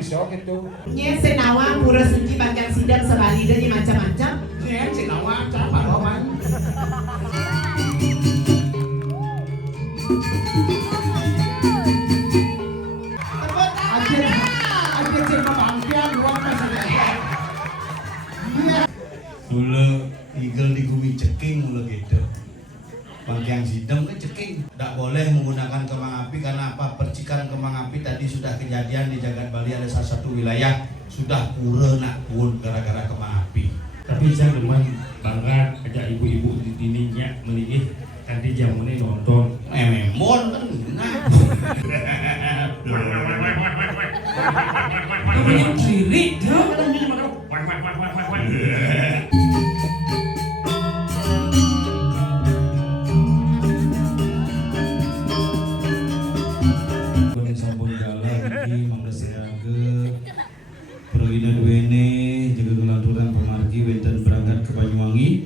bisa gitu. Nya senawa pura suci Bangkang Sidang sebali dan macam-macam. Nya senawa apa roman? Ada cuma bangkian ruang masalah. Mula eagle di bumi ceking mula gitu. Bangkiang Sidem kan ceking. Tidak boleh menggunakan kembang api karena apa? Percikan kembang api tadi sudah kejadian di Jagat Bali, ada salah satu wilayah sudah pura nak pun gara-gara kembang api. Tapi saya demen bangga ajak ibu-ibu di dininya melih nanti jamunya nonton. Memon kan nah. Kamu kiri dia. Sampun jalan iki mangga siraga perwina duwene jaga kelaturan pemargi wenten berangkat ke Banyuwangi.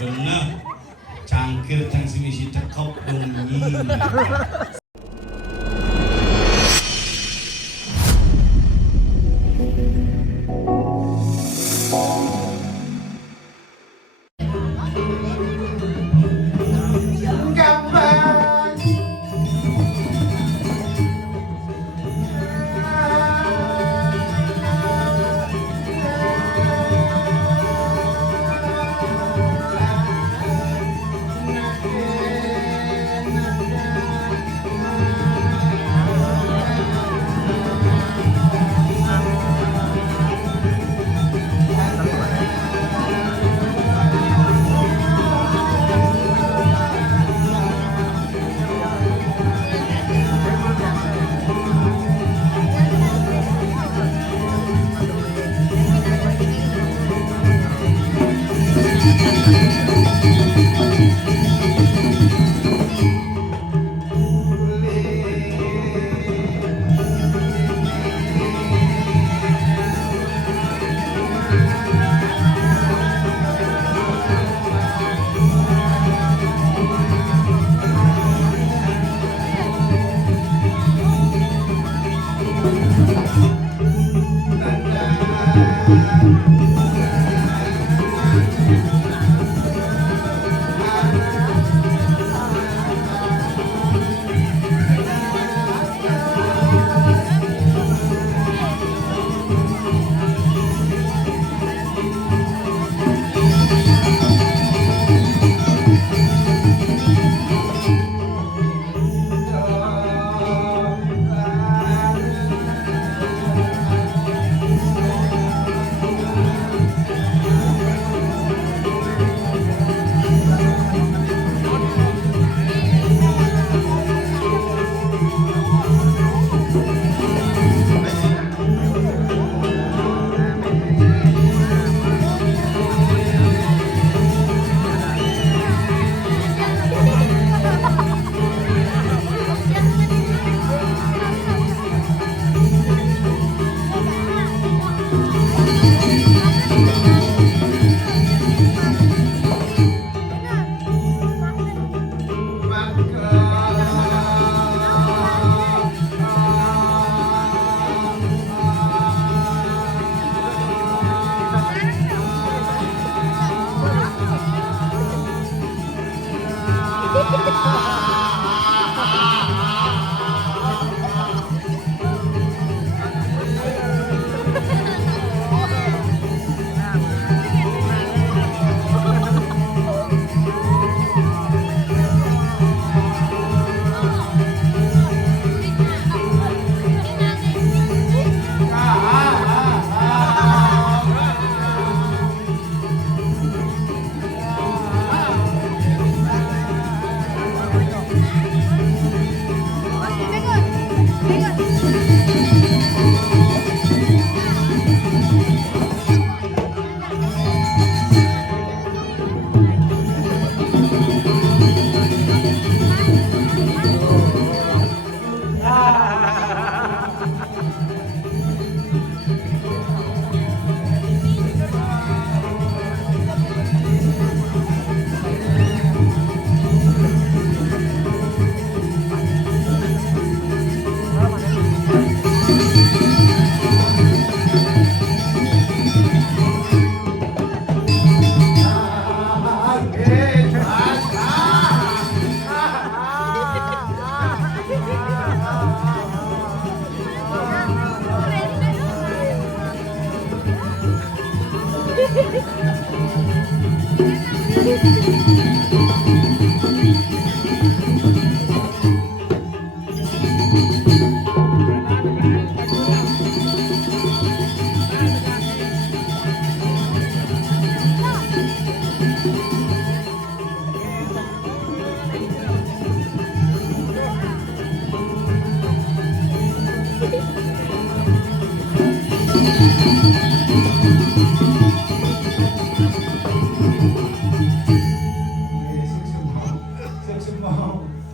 Benar cangkir cang simisi cekop bunyi.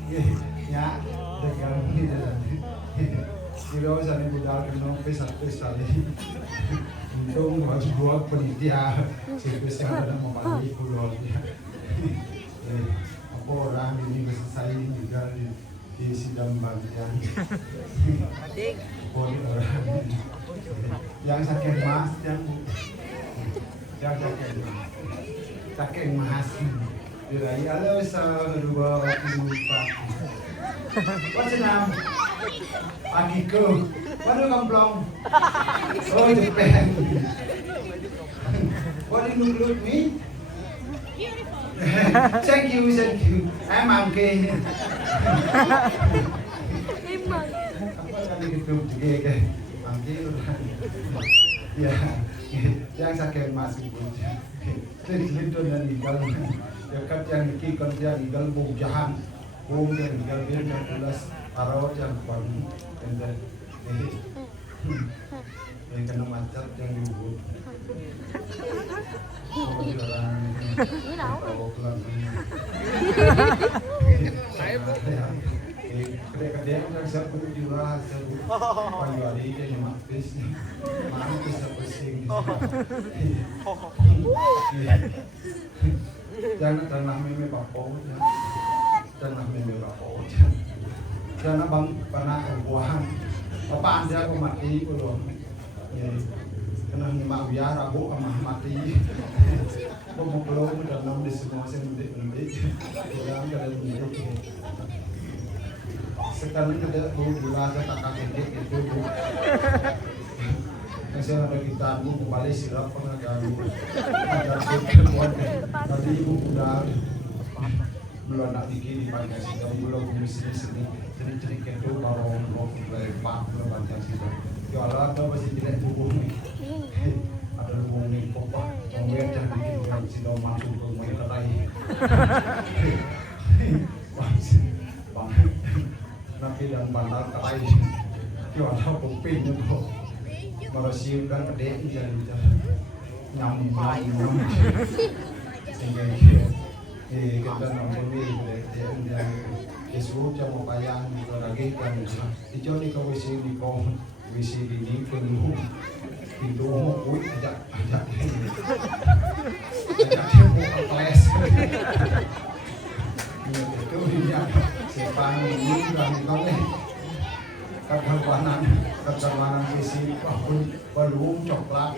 Ya, dengan kilo sana budal kenal pesat tadi. Untung buat penitia service yang ada membagi pulaunya. Apa orang ini selesai juga di sidang bagian. Orang yang sakit mas yang sakit mas. Dirai halo dua lupa. What's your name? Agiko. Where do you come from? Oh, Japan. What do you look at me? Thank you. I'm okay. Apa kali gitu juga Angke. Ya, yang sakit masih pun. Itu dan tinggal dekat yang ikan yang tinggal bung jahan, bung yang tinggal biar yang jelas tarawat yang paling pendek. Yang kena macet yang dulu. Kedek-kedek yang saya perlu juga pagi hari yang mampis apa sih? Jangan meme papo, jangan meme papo, jangan bang pernah buahan. Apa anda aku mati belum? Kena nyimak biar aku mati. Aku belum dalam di semua sendik-sendik. Jangan kada sendik. Sekarang kita gula tak kakek itu. Saya ada kita kembali sirap pengajaran. Tadi ibu udah belum nak dikit di panjang sidang belum mesti sini itu baru mau lepak belum panjang sidang. Kalau ada masih tidak buku nih. Ada buku nih pokok. Kemudian jangan dikit bukan sidang masuk ke mulai kerai. Bang, nabi dan bandar kerai. Kalau ada puping itu. Merasiu kan pedek jadi nyam sehingga kita nonton ini yang Yesus cuma payah lagi kan itu di kawisi di kau wisi ini penuh pintu kuit ajak kelas itu dia siapa ini dan kau keterwanan visi pun belum coklat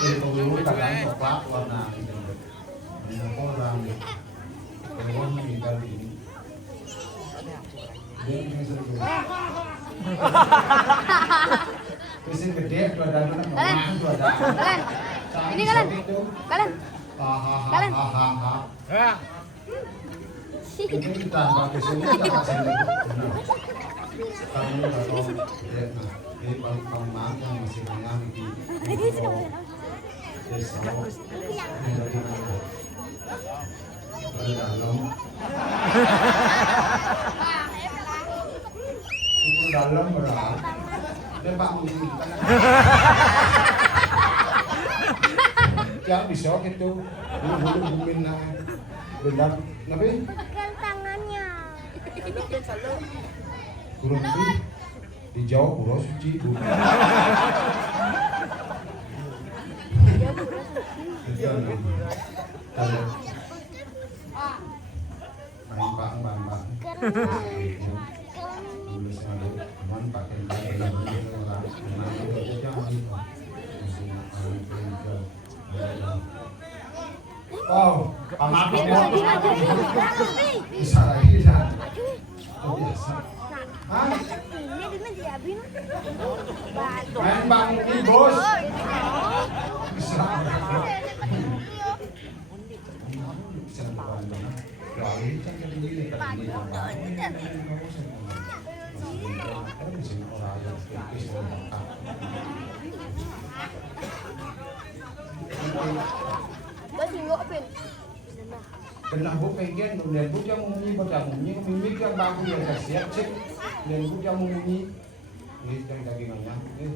belum kadang coklat warna orang belum tinggal ini dia ini seru visi gede badan orang itu ada ini kalian ini kita pakai sini kita kasih kamu kalau ini pengembang yang masih banyak di desa menjadi dalam berat dia pak yang bisa gitu bulu minah benar nabi pegang tangannya kurang lebih dijauh pulau suci bu. Main bang. Oh, bisa lagi dah. Main bang ini bos. Bisa. Kena bu pengen kemudian bu yang munyi pada munyi mimik yang bagus yang kasihan cek dan bu yang munyi ini yang dagingannya ini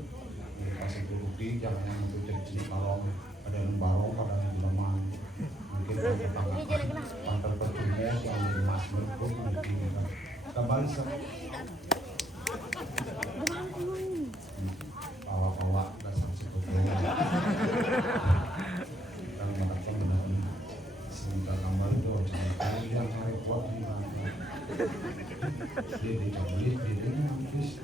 kasih rupi jangan yang itu jadi barong ada yang barong ada yang lemah mungkin pantar pertumbuhan yang emas berikut mungkin kembali sama awak-awak dasar sebetulnya kan mereka benar-benar sebentar kembali itu sebentar yang hari kuat di mana dia dicabuli dia habis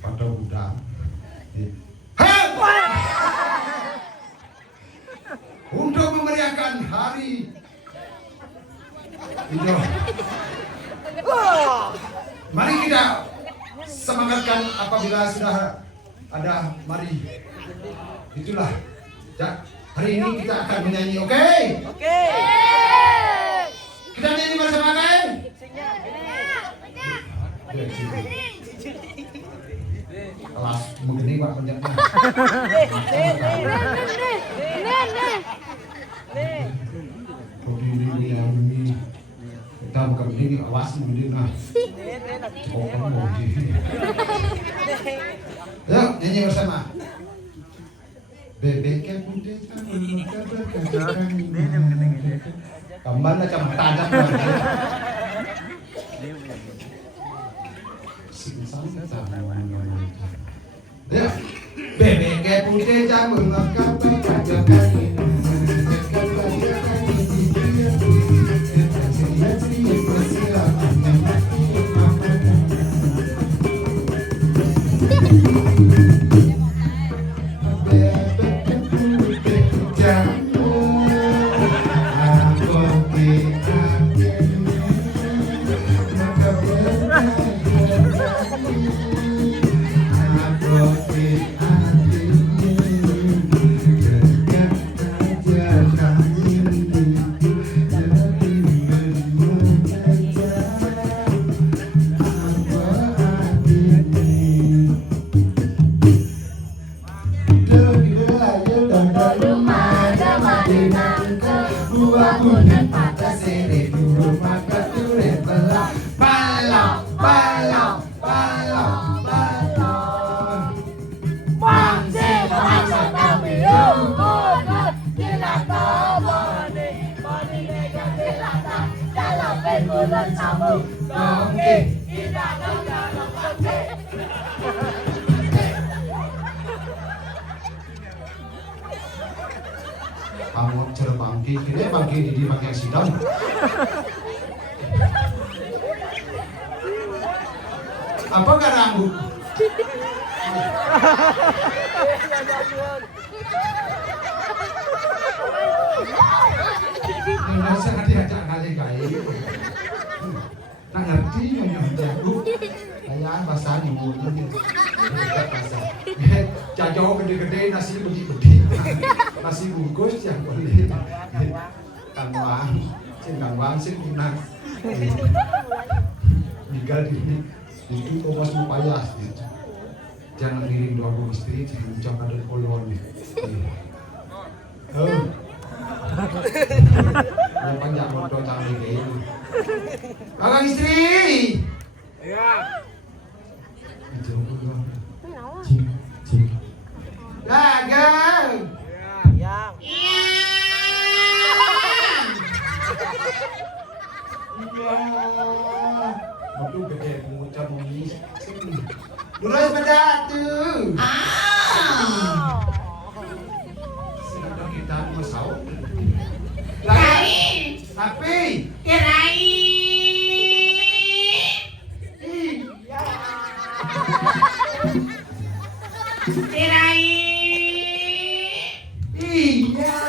pada budak untuk memeriahkan hari itu. Mari kita semangatkan apabila sudah ada mari. Itulah hari ini kita akan menyanyi, oke? Kita nyanyi bersama, oke? Kelas begini Pak penjatnya. Begini yang ini kita bukan begini, awas begini nah. Yuk nyanyi bersama. Bebeknya putih kembali macam tajam ya, bebeknya putih cabut lengkap tajam kaki. Kamu cara bangki, kini bangki di bangki yang sidang. Apa kan rambut? Nggak usah diajak kali-kali. Nak ngerti nyonya jago. Kayak bahasa nyumun gitu. jauh gede-gede nasi bedi-bedi. Nasi bungkus yang boleh. Kang Wang sih punah. Tinggal di itu kos payas. Jangan ngirim dua buah istri, jangan coba dari kolon. Yang panjang motor canggih ini. Kakak istri. Iya. Dagang. Iya. Iya. Waktu gede pengucap menangis. Terus pada tuh. Sedang kita mesau. Rai. Tapi. Rai. Rai. Iya.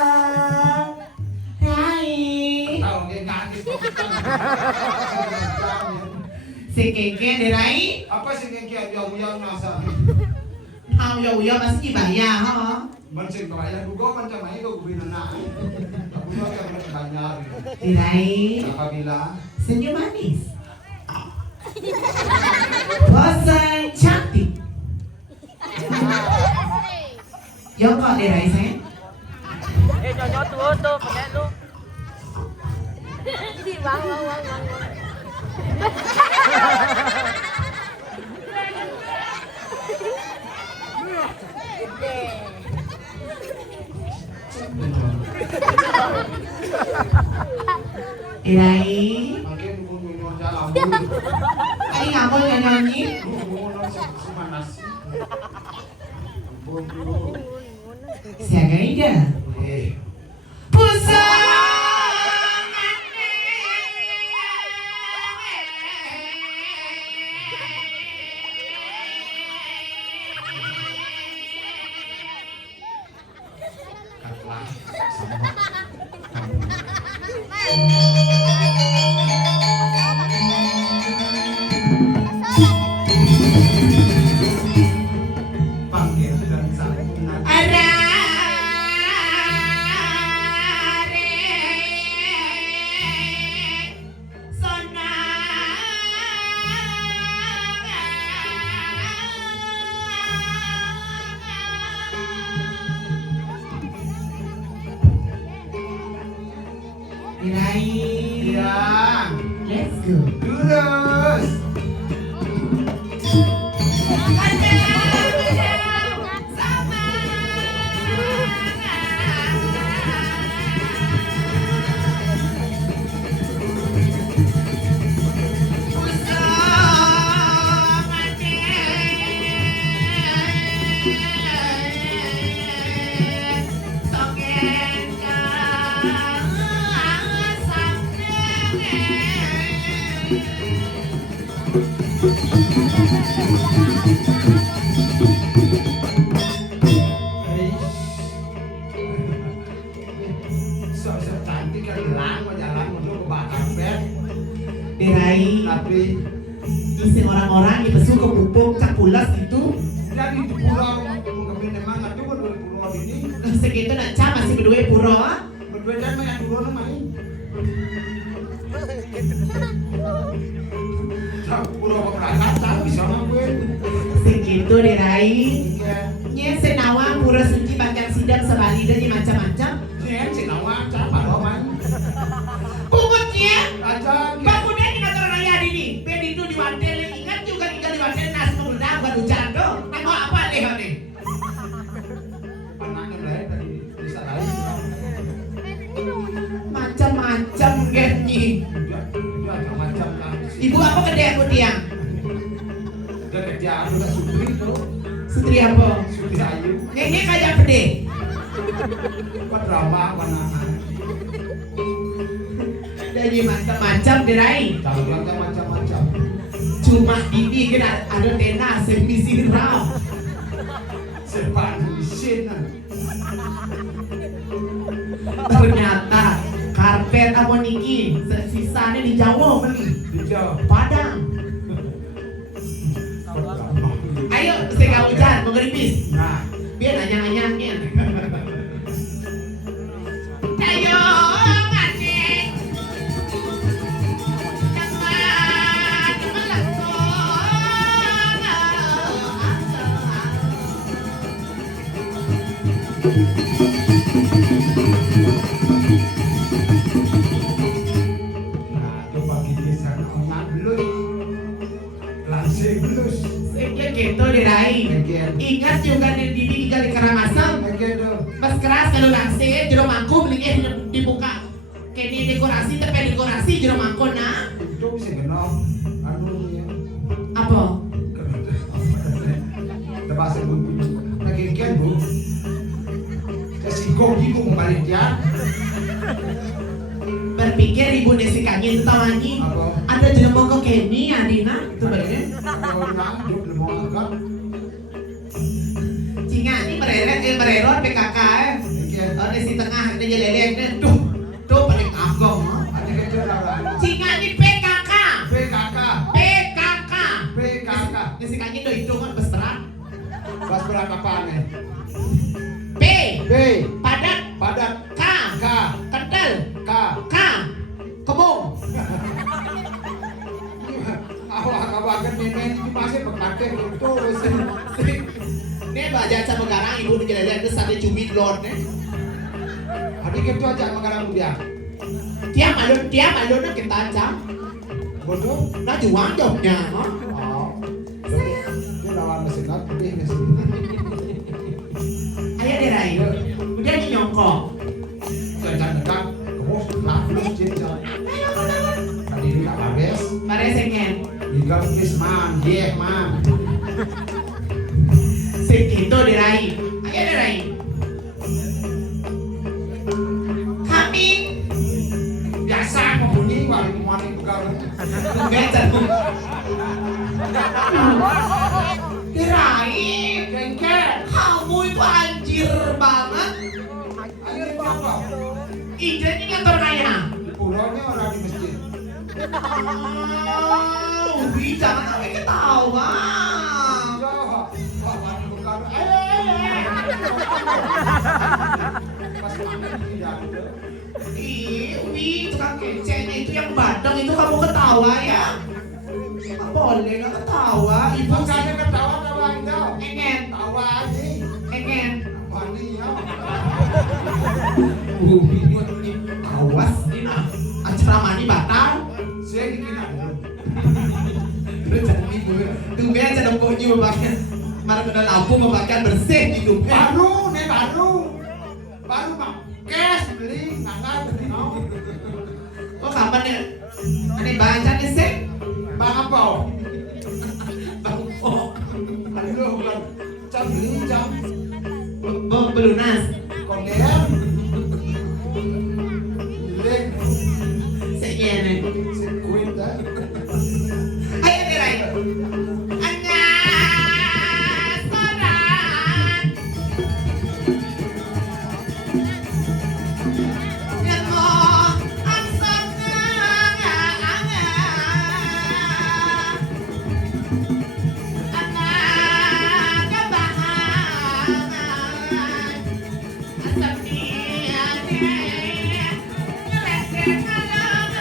Rai. Tahu nggak ganti si keke derai apa si keke uyang nasa hau uyang pasti bayar ha menceng bayar juga macam ini kau gubin anak tapi kau yang bayar derai apabila senyum manis bosan cantik yang kau derai sayang nyonya tuh pakai lu di wang Irai, mungkin kunjung jalan ini ngapun nyanyi? Siaga ida. Pusat. Irai, ya, let's go. lurus. Cantik kan hilang, jalan untuk ke bakar bed. Irai, Tapi isi orang-orang di pesu ke pupuk cak pulas gitu. jadi di pulau kami memang ada pun di pulau ini. Segitu nak cak masih berdua pura. Berbeda dengan yang dulu namanya. Cak pulau keberangkatan bisa gue. Segitu Irai. Nya senawang pura suci panjang sidang sebali dan macam-macam. Nih si nawang cak baru main. Pupuknya. Aja. Bangunnya di kantor raya ini. Pen itu di wantel. Ingat juga tinggal di wantel nasi muda buat hujan tuh. Nengok apa deh nih? Anaknya lain dari desa lain. Macam-macam genyi. Macam-macam kan. Ibu apa kedai aku tiang? Udah kerjaan udah sutri tuh. Sutri apa? Sutri ayu. Ngenge kayak pede. Apa drama apa nama? Dari macam-macam derai. Jangan macam-macam. Cuma ini kan ada tenar semisi ram. Sepan mesin. Ternyata karpet apa niki sisanya di Jawa beli. Dijauh. Padang. Ayo, saya hujan, mengeripis. Nah, Nah, coba gini sana omak belus. Langsing belus. Sikit gitu dirai. Again. Ingat juga di kali Karangasem. Again tuh. Mas keras kalau langsir jero mangkuk beli dibuka. Kini dekorasi tapi dekorasi jero mangkuk nah. Itu bisa genong. Anu ya. Apa? Terpaksa bu. Nagigian bu. Kasih kopi ku kembali dia. Berpikir ibu Desi Kangin tahu ani. Apa? Ada jelema kok Kenny Adina itu bener. Kalau nak hidup lemah angkat. Cinga ini mererot PKK Again. Oh Desi tengah ada jelelek tuh paling agong. Ada kerja lawan. Cinga ini PKK. PKK. PKK. PKK. Desi Kangin do hitungan bes berat. Pas berapa nih? P B. padat Padat. K K. kental K. K kebung. Awak kawakan nenek ini masih berkate itu wes. Ini baca sama garang ibu di jalan itu sampai cubit lord nih. Adik itu aja mengarang dia. Dia malu nak kita jam. Bodoh. Nó juang jobnya, no? Oh. Dia lawan mesin nak putih mesin. Ayah dia rai. Dia ni nyongkok. Jangan dekat. Kebos langsung cinta. Tadi ini tak habis. Pare sengen. Ikan kis man, dia man. Sik itu dia rai. Ayah dia rai. Kami Biasa membunyi wali muani bukan. better. Dia rai. Kengke. Kamu itu anjir banget. Ayo apa? Ide ini ngantor kaya. Di pulaunya orang di masjid. Ubi jangan sampai ketawa. Wah, wali bukan. Pas mana tidak ada. Ubi tukang kecenya itu yang badang itu kamu ketawa ya? Nggak boleh nggak ketawa. Ibu Makanya ketawa tawa itu. engen, Tawa aja. engen. Wali ya. Ubi awas Dina. Acara mani batal. Saya dikira dulu. Terus jadi ibu. Tunggu aja dong pokoknya membakar. Mari kena lampu membakar bersih gitu. Baru, nih baru. Baru mak. Cash beli, nggak beli. Kok kapan ya? Ini baca nih sih. Bang apa? Bang oh, Aduh, bukan. Jam beli jam. belunas. Kondian. Lek. Saya nih. Sirkuit dah. Ayo deh Rai. Anya soran. Yang mau aksana anga. Anak kebahan. Asap dia ngelesek alang.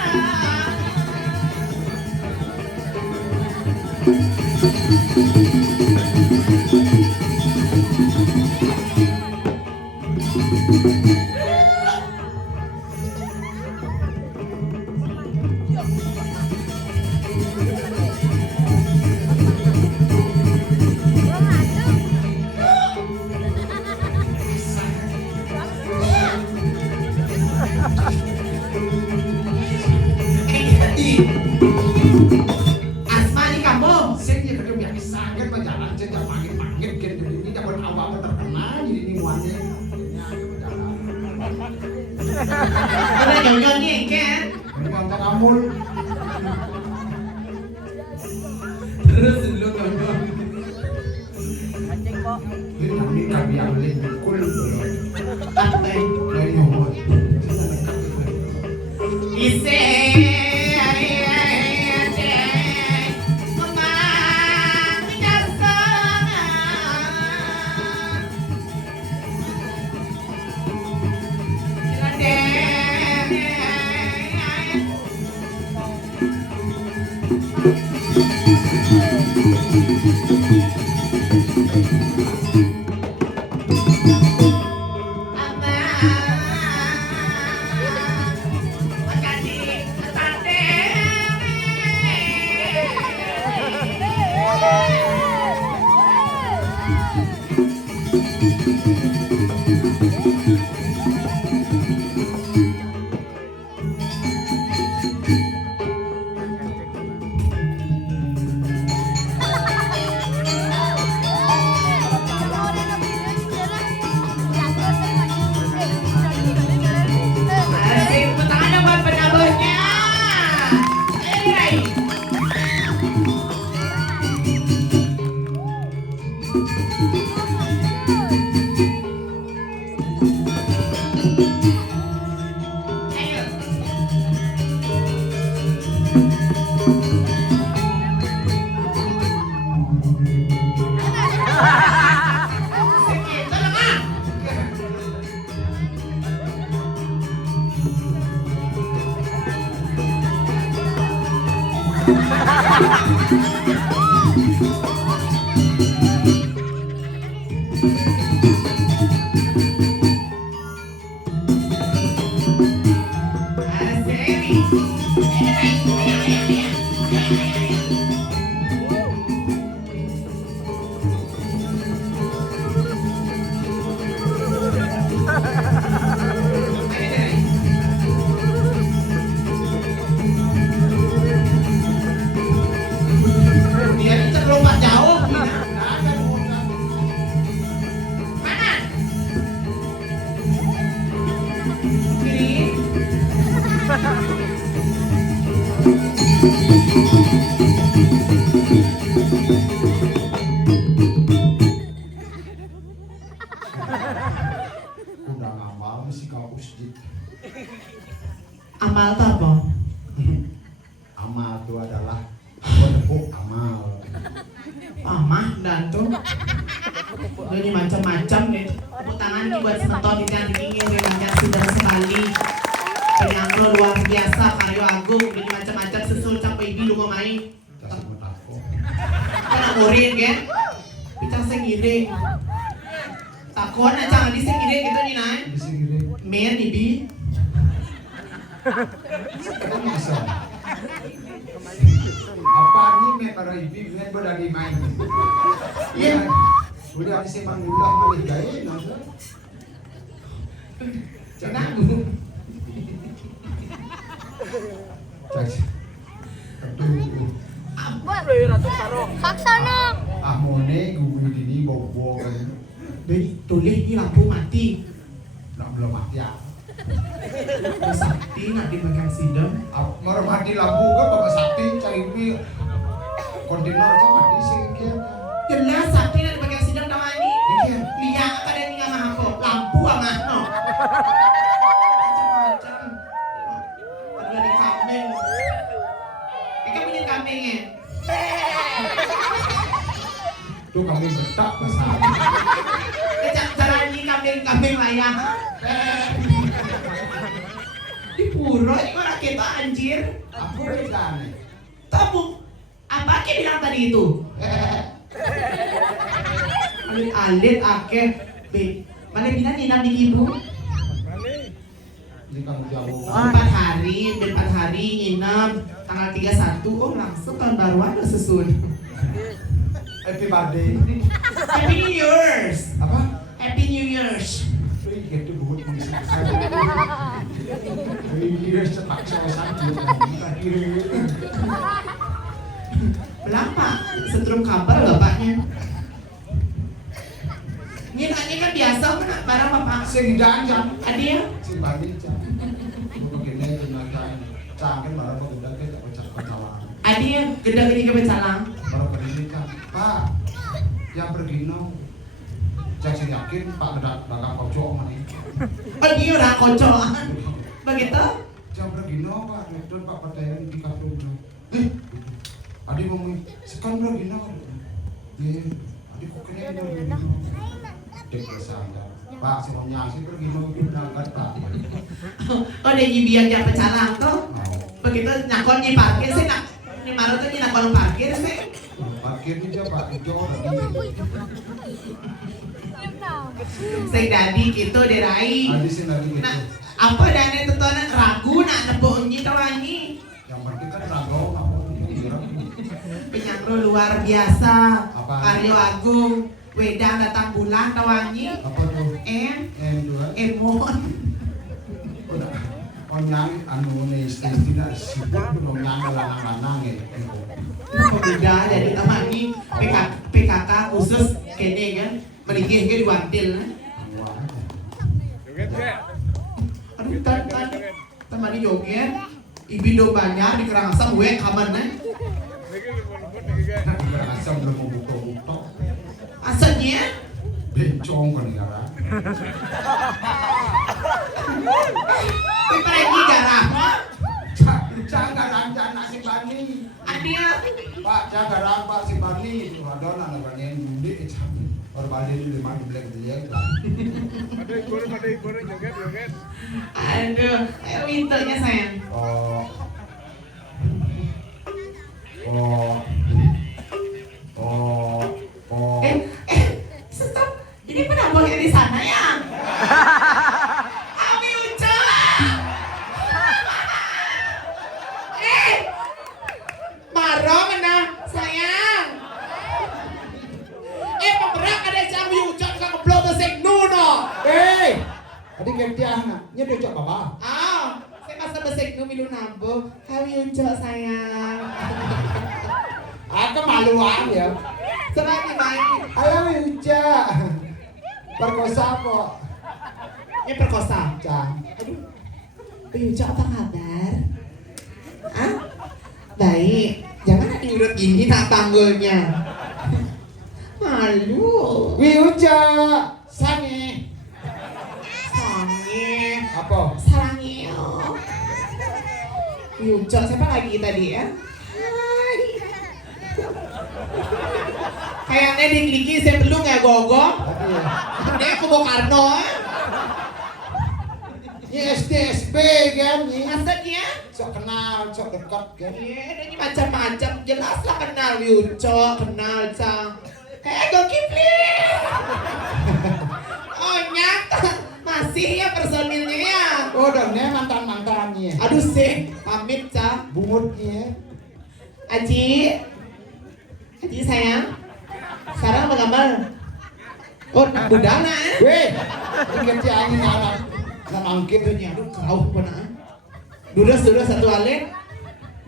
Asma ni kamu. Saya dia kerja biar sakit berjalan saja mangit gitu. Ini dapat awak terkenal jadi ini muannya. Kena nyonya ni kan. Ini kontak amul. Terus dulu nyonya. Anjing kok. Ini kami yang beli kul Pantai. dari nomor. Ise. Segitu lang ah. Dia ini terlompat jauh. Mana? Kiri. Udah ngamal mesti kau usjid. Amal tuh apa? Amal itu adalah bentuk amal. Amah dan tuh. Ini macam-macam nih. Tepuk tangan nih buat semeton di yang dingin dengan sudah sekali. Penyangklo luar biasa Karyo Agung. Ini macam-macam susul sampai ibu lu mau main. Kasih mutako. Kan akurin kan? Bicang sengiring. Takon aja nggak di sengiring gitu nih nai. Bisa gini. Mer nih bi. Kan bisa. Apa ini para ibu dengan berdagi main? Iya. Udah ada semang ulah malih gaya nasa. Enak. Cak. Aduh. Saksana. Amone gugu dini bobo kan. Dari tulis ini lampu mati. Nak belum mati ya. Sakti nak dipegang sidang. Mermati lampu kan bapak sakti cari ini kontainer aja mati sih kan. Jelas Sakti nak dipegang sidang taman ini. Iya. Lihat ada ni nggak apa lampu amah no. Macam-macam. Ada di kambing. Ikan punya kambing ya. Tuh kami betak besar. Cara ini kambing layang. Di pura ini orang kita anjir. Aku beda nih. Tahu apa ke bilang tadi itu? Alit akeh. Mana bilang nilam di ibu? Ini kan jauh. 4 hari, 4 hari nginep tanggal 31. Oh langsung tahun baruan udah susun. Happy birthday. Happy New Year's. Apa? Happy New Year's. Wih, gitu buat mengisi saya. Wih, kira cetak saya sakit. Kira. Berapa? Setrum kabar bapaknya. Ini kan biasa mana barang bapak. Segidang jam. Adia? Si balik jam. Begini dengan cangkin malah pemuda kita pecah ketawa. Adia gede-gede ke Becalang. Baru pendidikan. Pak, yang bergino. Jangan yakin Pak bedak bakal kocok mati. Oh dia udah kocokan. Begitu? Jangan bergino Pak, itu Pak pertanyaan di kampung. Adi ngomong, sekarang bergino. Iya, adi kok kena bergino. Dek bersandar. Pak, si nomnya si bergino kita kata. Oh dia biar dia Becalang tuh. Begitu nyakon nyi parkir sih nak. Ini maru tuh nyi nakon parkir sih. Parkir ni je Pak, hijau lagi. Sing dadi gitu derai. Adi sini lagi gitu. Nah, apa dana tetuanan ragu nak nebok nyi tawanyi. Yang penting kan ragau, apa kira. Penyakro luar biasa. Apa? Karyo Agung. Wedang datang bulan tawanyi. Apa tuh? Dua. Emon. Udah. Onyang anu nih istina sibuk belum nyang lanang-lanang ya. Pemuda jadi tawanyi. PKK khusus kene kan. Merigih ke diwantil kan. Aduh tan joget. Ibido banyak di Karangasem gue kaman nah. Asam belum membuka-buka. Asa Maksudnya? Bencong kan negara. Kita lagi garap, Pak. Jangan anak si Bani. Adia. Pak jaga rapat si Bani. Ada anak Bani yang mudik. Berbalik di lima di belakang dia. Goreng joget. Aduh, winternya sayang. Oh. Stop. Ini penambangnya di sana ya? Ami Uca. Marah mana sayang? Pemberak ada Ami Uca ka ngeblok besek nuno. Adik gantian nak. Nya dia cok apa? Saya masa besek nu milu nabo. Ami Uca sayang. Aku maluan ya. Selagi main. Ayo Uca. Perkosa apa? Perkosa. Cang. Aduh. Uca apa kabar? Baik. Jangan diurut gini tak panggilnya. Malu. Uca. Sange. Sange. Apa? Sarangi. Uca siapa lagi tadi ya? Hai. Kayaknya di Kliki saya belum ya gogo. Dia aku mau Karno. Ini SDSB kan? Maksudnya? Sok kenal, sok dekat kan? Iya, ini macam-macam. Jelas lah kenal Yuco, kenal Cang. Go Kipli. Oh nyata, masih ya personilnya ya. Oh dan mantan-mantannya. Aduh sih, pamit Cang. Bungutnya. Aji sayang. Sekarang apa gambar? Oh, budana. Weh, ini kerja angin anak. Nak mangkit tu nya. Aduh, kau pernah. Dudas satu alen.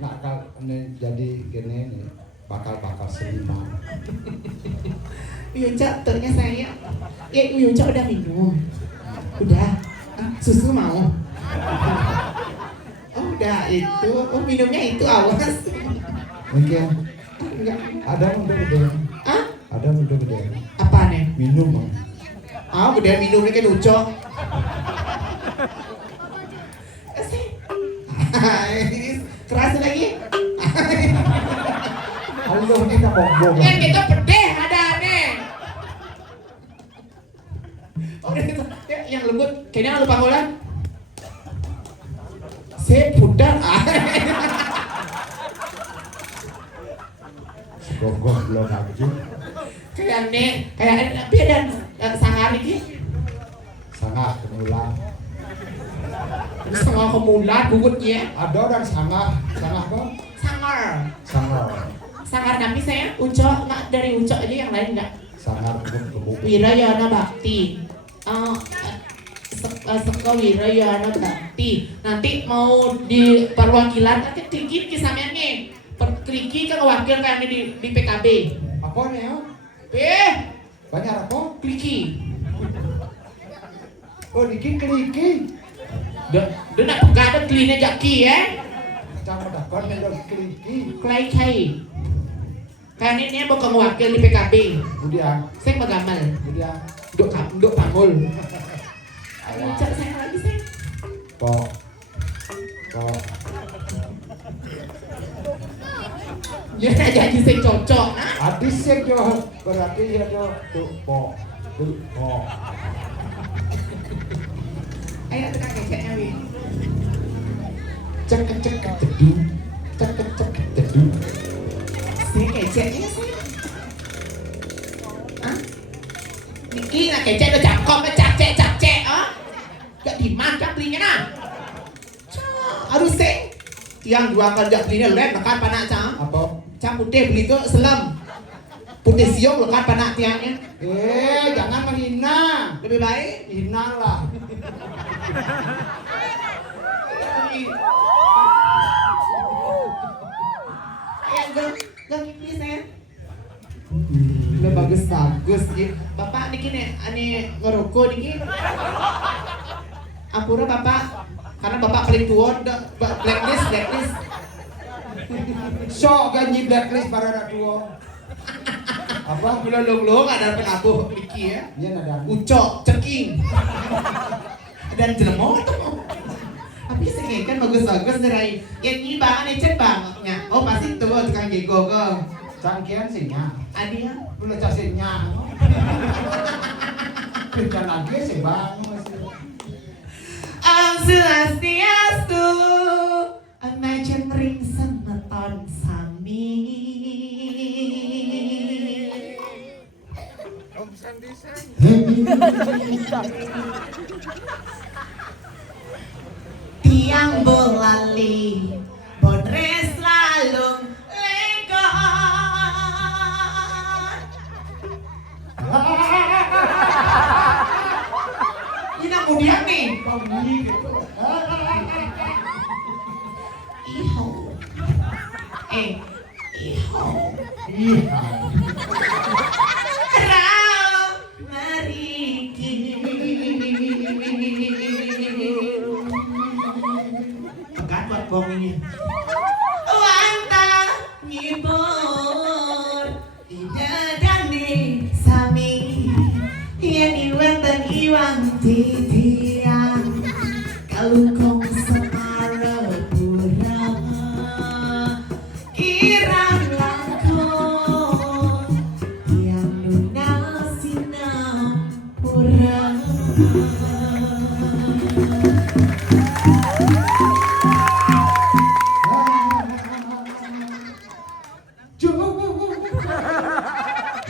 Nak kal ini jadi gini nih. Bakal seniman. Yuca, ternyata saya. Yuca udah minum. Udah. Susu mau. Oh, udah itu. Oh, minumnya itu awas. Mungkin Enggak. ada muda gede. Ada muda gede. Apa nih? Minum Bang. Gede minumnya kan Uco. Keras lagi. Halo kita bobo. Yang kita pedih ada nih. Oh, itu yang lembut. Kayaknya lupa ngolah. Saya pudar. Gogok belum lagi. Kayak tapi ada sangar ini. Sangat kemulan. Sangar kemulan bungutnya. Ada dan sangat apa? Sangar. Sangar kami saya Uco, nggak dari Uco aja yang lain nggak. Sangat kebuk. Wirayana Bakti. Seko Wirayana Bakti. Nanti mau di perwakilan nanti kliki kisahnya nih. Kliki kan wakil kami di PKB. Apa nih ya? Banyak apa? Kliki. Oh dikit kliki. Dia nak pegang ada klinya jaki ya. Jangan dapat mendok kliki. Klai. Kan ini bukan wakil di PKB. Kemudian Saya pegamal. Duk pangul. Ayo cak saya lagi saya. Kok. Ya jadi saya cocok. Hadis yang jo berarti ya jo tuh po. Ayo tekan keceknya wi. Cek teduh. Saya keceknya sih. Niki nak kecek tu cakap cak cek. Gak dimakan belinya nah. Harus sih. Yang dua kali jak belinya lem makan panak cang. Apa? Cang putih beli tu selam. Putih siung lekat panak tiangnya. Jangan menghina. Lebih baik. Hina lah. Ayo gang ini saya. Udah bagus ya. Bapak niki nih, ngerokok niki. Ampura bapak, karena bapak paling tua, blacklist. So gaji blacklist para anak tua. Apa? Melolong-lolong ada penabuh Miki ya. Iya ada. Ucok, ceking. Dan jelemot. Tapi sih kan bagus-bagus dari yang ini bang, ini cek bangnya. Oh pasti itu tukang gego ke. Cangkian sih nya. Adia. Boleh casihnya. Kerjaan lagi sih bang masih. Om Swastiastu, Majen ring semeton sami. Tiang bolali, bonres lalung lekon. Ini kemudian nih, Bunyi gitu. iho, iho. Iya. Rao mariki. Pegat buat bong ini. Wanta nyibur idadani sami yen iwenten iwang titian kalungkong semarepura kirang lakon yang lunasina pura.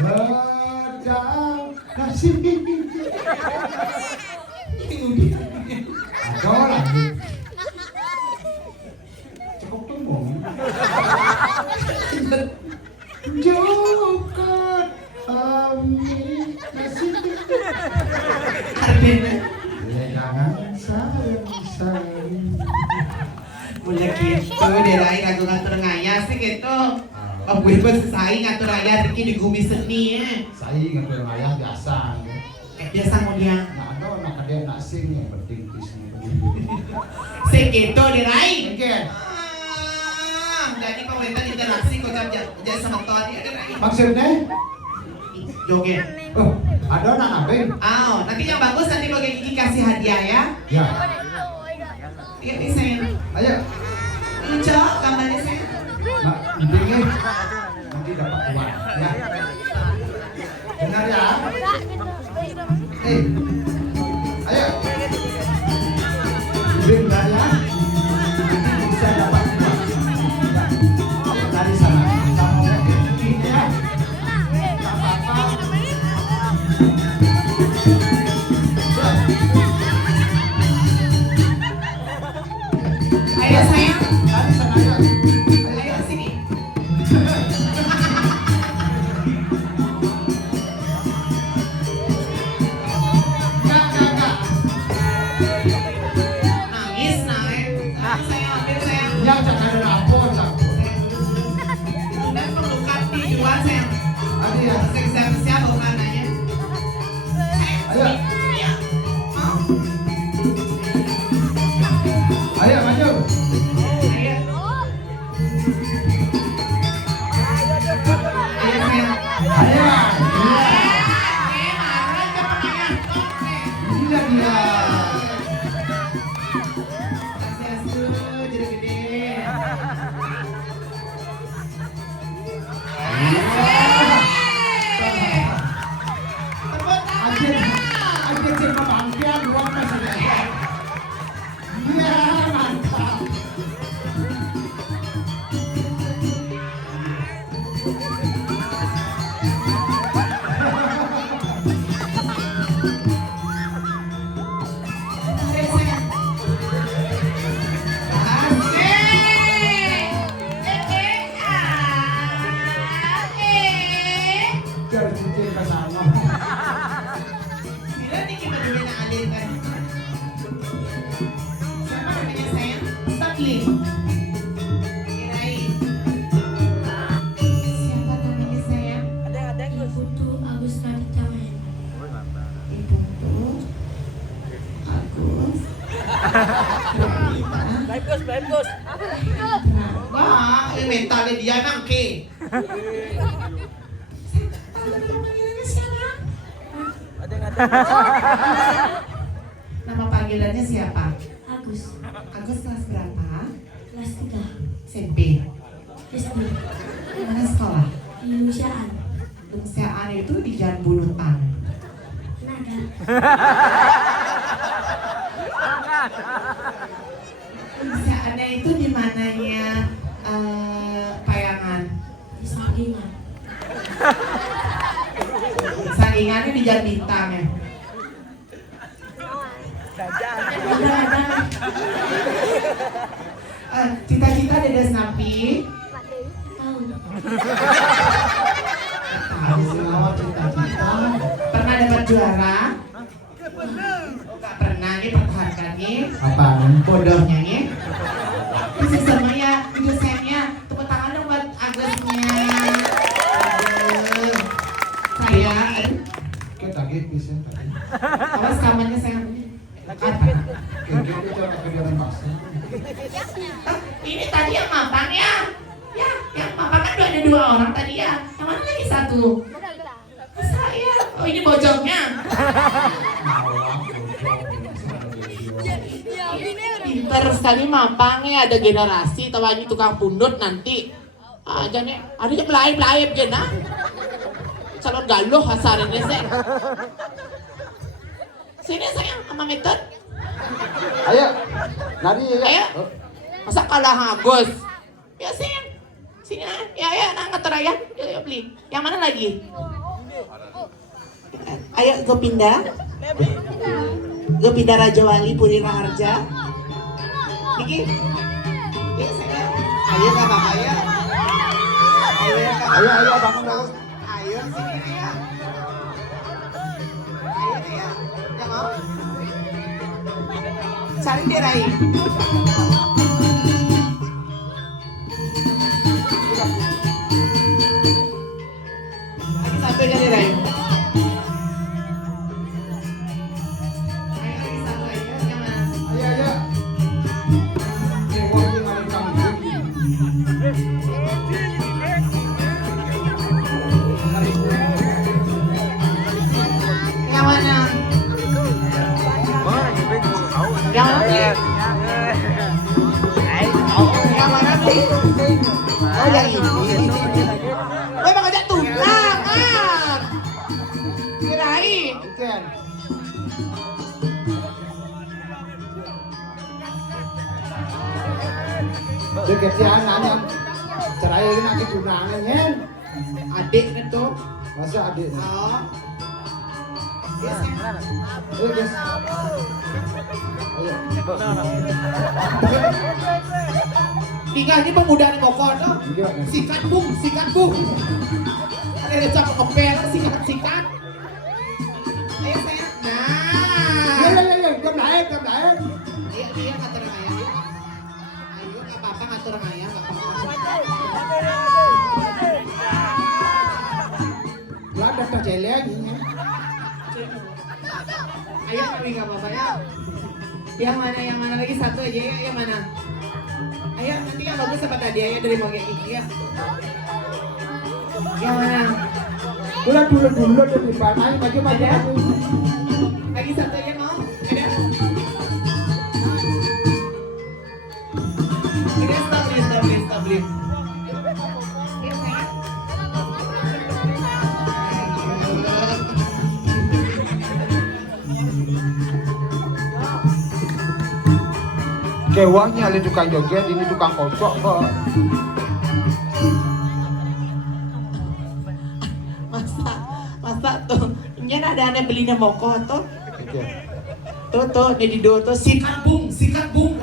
Bedang kasih. Ada lagi. Cukup tumbung. Jokat amin kasih. Artinya Jangan sayang. mulai gitu deh lain aku ngatur ngaya sih gitu. Oh gue selesai ngatur raya Riki di Gumi Seni ya. Saya ngatur ayah biasa. Biasa mau dia Nah ada nak ada nak sing yang penting di sini. sih gitu deh lain. Oke. Jadi pemerintah interaksi kok jadi sama Tony ada lain. Maksudnya? Joget. Oh, ada nak nabeng? Nanti yang bagus nanti bagi Kiki kasih hadiah ya. Ya. Iya nih saya. Ayo. Lucu gambarnya saya. Nak pentingnya nanti dapat uang. Ya. Dengar ya. Ayo. Dengar ya. Nanti bisa dapat uang. Ya. Dari sana. Sama ini ya. Tak apa-apa. Ayo sayang. Dari sana ya. Ayo sini. Enggak. Nangis naik. Sayang ambil sayang. Yang jangan ada rapor, campur. Dan pelukan di luar sayang. Ada ya. Siap-siap bukan nanya. Ayo. Iya. Mau. Ayo maju. Ayo. Ayo sayang. Ayo. Marah ke penanya. Gila dia. Swastiastu, jadi gede. Ada cuma bangkian buat masalah. Iya, mantap. Ayo sayang. Biar cincin ke sana. Bila ni kita dulu nak alih kan. Siapa namanya sayang? Starling. Kirain. Siapa namanya sayang? Ada Gus. Ibu Agus Raditaman. Ibu Agus. Baik Gus. Wah, ini mentalnya dia nangke. Nama panggilannya siapa? Agus. Agus kelas berapa? Kelas 3. SMP. SD. Mana sekolah? Di Lusiaan. Lungsiaan itu di Jalan Bunutan. Naga. Lungsiaannya itu di mananya Payangan. Di Sampingan. Saingannya di Jalan Bintang ya. Ada. Cita-cita Dede Snapi. Tahu. Tahu semua cita-cita. Pernah dapat juara? Gak pernah nih, pertahankan nih. Apaan? Bodohnya nih. Bisa semuanya, desainnya. Tepuk tangan dong buat Agusnya. Aduh. Saya, Kita bisa tadi. awas kamarnya saya. Apa? Kita kegiatan paksa. Ini tadi yang mapan ya? Ya, yang mapan kan ada 2 orang tadi ya. Yang mana lagi 1? Saya. Oh ini bojongnya. Pinter sekali mampangnya, ada generasi tahu ini tukang pundut nanti aja nih adanya belaib gena calon galuh hasarannya saya sini sayang sama metode Ayo, lari ya. ayo masa kalah Agus ya sayang sini ya nah ngeter ya yuk beli yang mana lagi ayo gue pindah Raja Wali Puri Raharja. Niki, ya saya. Ayo kakak ayo. Ayo bangun dulu. Ayo sini ya. Ayo ya. Ya mau. Cari dia Rai. Lagi satu jadi Rai. Ayo. Ini wong yang ada kamu. Yang mana? Yang mana nih? Yang mana nih? Oh yang ini. Memang ada tulang kan? Kirain. Bukan. Dekat anaknya. Cerai nak ketunangan kan? Adik itu. Masa adik. Oh. Yes, Ayo guys. Ayo. tinggalnya pemuda di pokok tuh. Iya, kan? Sikat bung. Ada recap kepel, sikat. Ayo saya. Nah. Ayo, gam naik. Ayo dia ngatur ayah. Ayo nggak apa-apa ngatur ayah, nggak apa-apa. Lah daftar jele lagi ya. Ayo tapi nggak apa-apa ya. Yang mana lagi satu aja ya, yang mana? Ayo nanti yang bagus apa tadi ya dari mau yang ini ya. Yang mana? Udah dulu di mana maju. Lagi satu aja mau? Ada? Ini stop. Ya, sayang. Kewangnya ada tukang joget, ini tukang kocok kok. Masa tuh, ini ada aneh belinya moko tuh. Tuh, ini tuh sikat bung.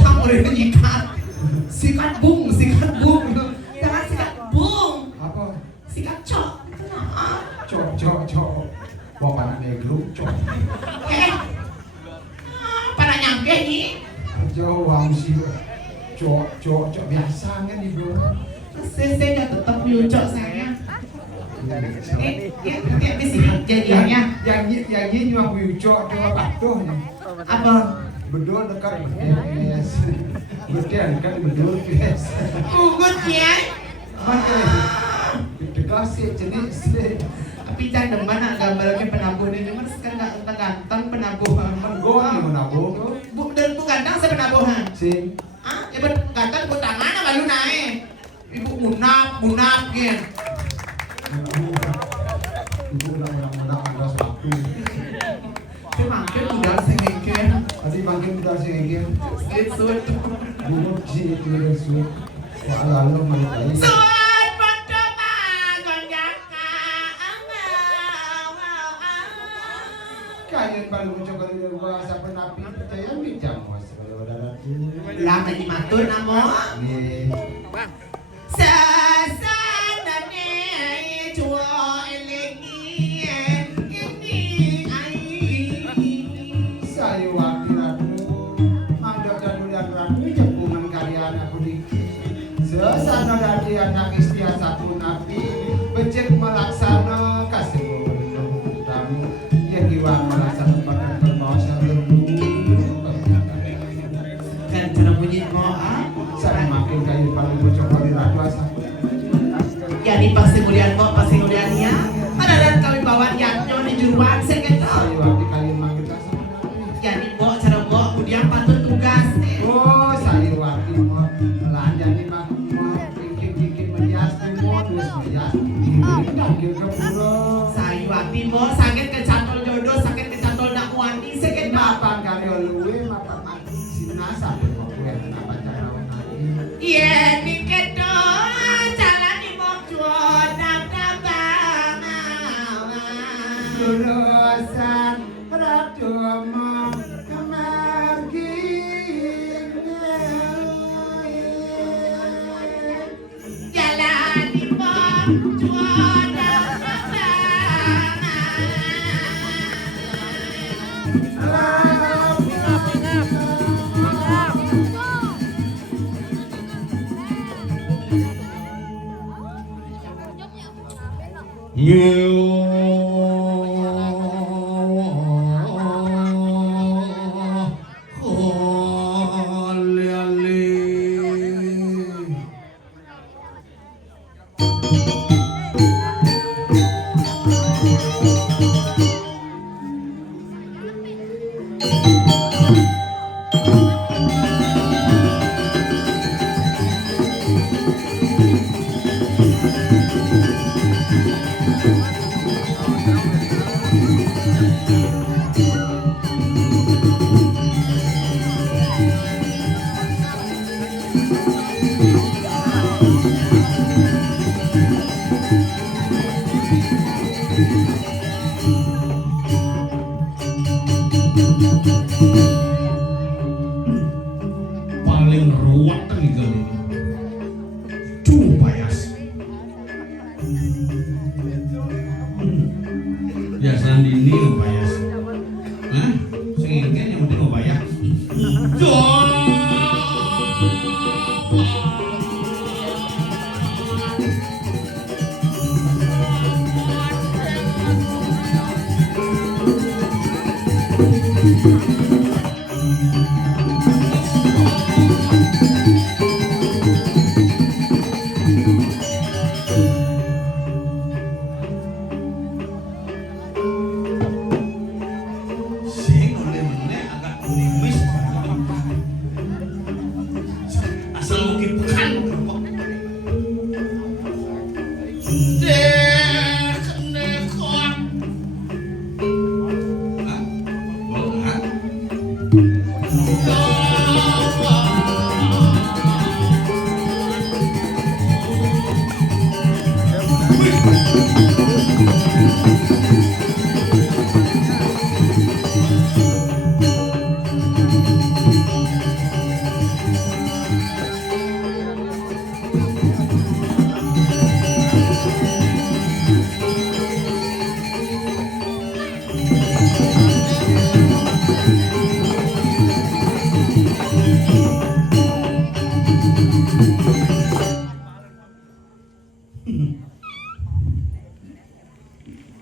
Campur ini nyikat. Sikat bung. Jangan sikat bung. Apa? Sikat cok. Cok. Bawa panak negro, cok. Pada nyampe nih. Jawab sih. Cok biasa kan ibu. Saya tetap nyucok saya. Ini di sini jadiannya. Yang ini cuma cok cuma patuh nih. Apa? Bedul dekat yes. Bedul dekat bedul yes. Ugut ya. Pakai. Dikasih jenis deh. Tapi jangan demen gambarnya penabuh ini cuma sekarang nggak ganteng penabuhan. Gue yang menabung tuh. Dan bu ganteng saya penabuhan. Sing. Ah, ibu ganteng bu tangan apa lu naik? Ibu munap gitu. Ibu udah ada sapi. Saya makin udah sengengken. Tadi makin udah sengengken. Sud. Bumut sini tuh sud. Wah lalu malu lagi. Sud pantoma gonjaka. Kayak baru coba di bahasa penapi percaya bijak mas kalau ada Lama dimatur namo. nih. Sasanane jual elengi ini ai. Saya wakil ratu, manggap dan ratu jempungan kalian aku dikit. Sesana dari anak istri satu nabi, becek melaksana kasih tamu yang iwan melaksana pada terbawah Kan cara bunyi moa. saya makin kayu paling mencoba di ratu asap. Jadi pasti kemudian ya. Ada dan kami bawa yatnya di juruan sekitar. Saya wakil kalian makin asap. Jadi cara kemudian patut tugas. Oh, saya wakil mau melanjani mau bikin merias modus merias ini panggil ke pulau. Saya waktu sakit kecantol jodoh, sakit kecantol dakwani, sakit Mapan kali luwe mapan mati sinasa gue kenapa cara mati. iya niketo jalan di mokjuan dam Jurusan ratu mau kemargi. jalan di mokjuan dam paling ruwet nih kali ini. Payas. Biasa ini lo payas. Hah? Sengengken yang penting lo payas. Sing oleh meneh agak limis. Asal mungkin bukan. Dek nekon. Hah? Hah?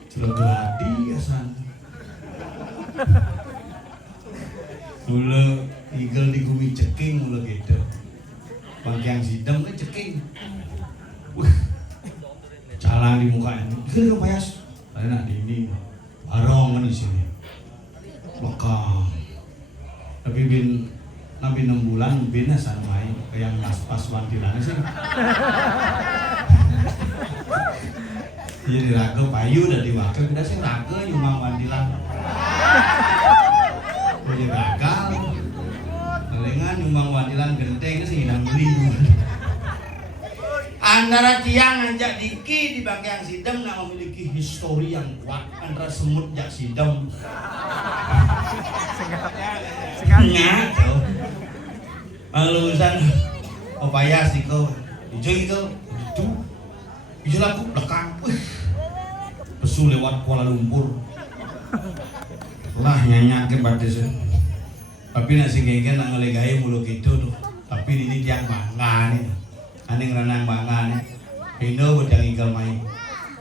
Sudah gladi ya san. Mula igel di gumi ceking mula gitu. Pangkiang sidem kan ceking. Wah, Barang di mukanya. Ke payas. Tadi nak ini barong kan di sini. Maka tapi nabi 6 bulan bina sanmai kayak pas wantilana sih. Jadi raga payu dan diwakil kita sih raga nyumang wantilan. Jadi gagal. Dengan nyumang wantilan genteng sih hidang beli. Antara tiang anjak diki di Bangkyang Sidem yang memiliki histori yang kuat antara semut jak Sidem. Nyak tuh. Lulusan upaya sih kau, hijau itu, hijau laku belakang, pesu lewat Kuala Lumpur, lah nyanyak ke batas, tapi nasi genggen nang ngelegai mulu gitu tuh, tapi ini tiang bangga nih, aneh renang bangga nih, peno bocah igal main,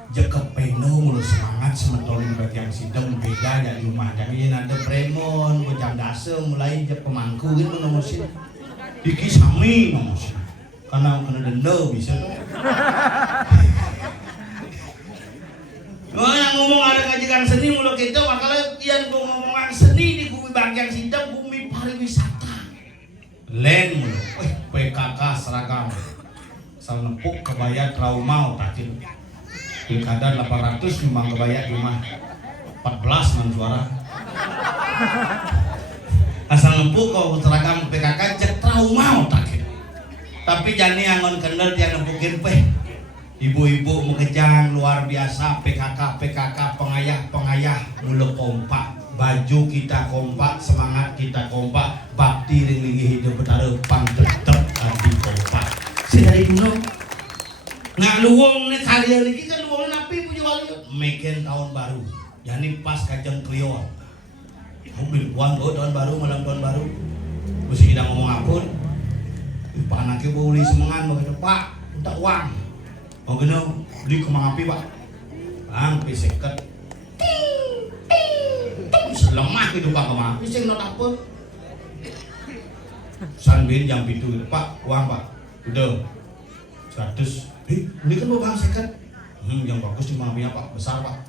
jekep peno mulu semangat sementolin Bangkyang Sidem beda dari rumah, jadi ada premon, bocah dasem mulai jep pemangku gitu ngomosin. Iki sami ngomong karena kena denda bisa tuh. Yang ngomong ada ngajikan seni mulu kita, makanya yang ngomongan seni di bumi Bangkyang Sidem bumi pariwisata. Len mulu, PKK seragam, asal nepuk kebaya trauma takin. Pilkada 800 memang kebaya rumah 14 man suara. Asal lempu kau seragam PKK cek trauma otak. Tapi jani angon kendel dia nempukin ibu-ibu mengejang luar biasa PKK pengayah mulu kompak, baju kita kompak, semangat kita kompak, bakti ring-ringi hidup betara pang tetep hati kompak. Sedari gunung nggak luwung nih kalian lagi kan luwung napi punya wali meken tahun baru jani pas kajeng Clio mobil uang tahun baru malam tahun baru mesti kita ngomong apun pak anaknya boleh semangat begitu pak minta uang mau gini beli kemang api pak sampai seket selemah gitu pak kemang api sih not apa sanbin jam itu pak uang pak udah 100 beli kan mau bang seket yang bagus di kemang apinya pak besar pak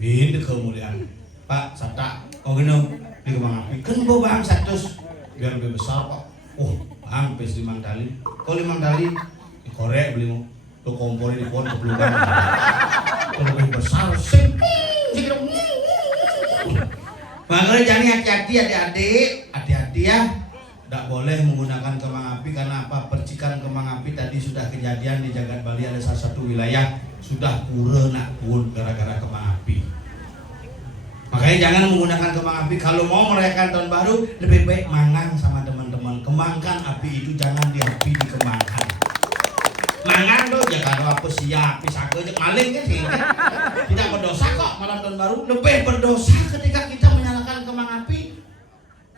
Bin kemuliaan Pak Sata, oh gini di kemang api kan bawa bang 100 biar lebih besar pak. Bang pes 5 kali, kau 5 kali dikorek beli mau, tuh kompor di pohon kebelukan, kalau lebih besar sing, makanya jangan hati-hati adik-adik ya, tidak boleh menggunakan kembang api karena apa? Percikan kembang api tadi sudah kejadian di Jagat Bali ada salah satu wilayah sudah pura nak pun gara-gara kembang api. Makanya jangan menggunakan kembang api kalau mau merayakan tahun baru lebih baik mangan sama teman-teman. Kembangkan api itu jangan diapi dikembangkan. Mangan tuh ya kalau apa siap pisah aja maling kan sih. Tidak berdosa kok malam tahun baru lebih berdosa ketika kita menyalakan kembang api.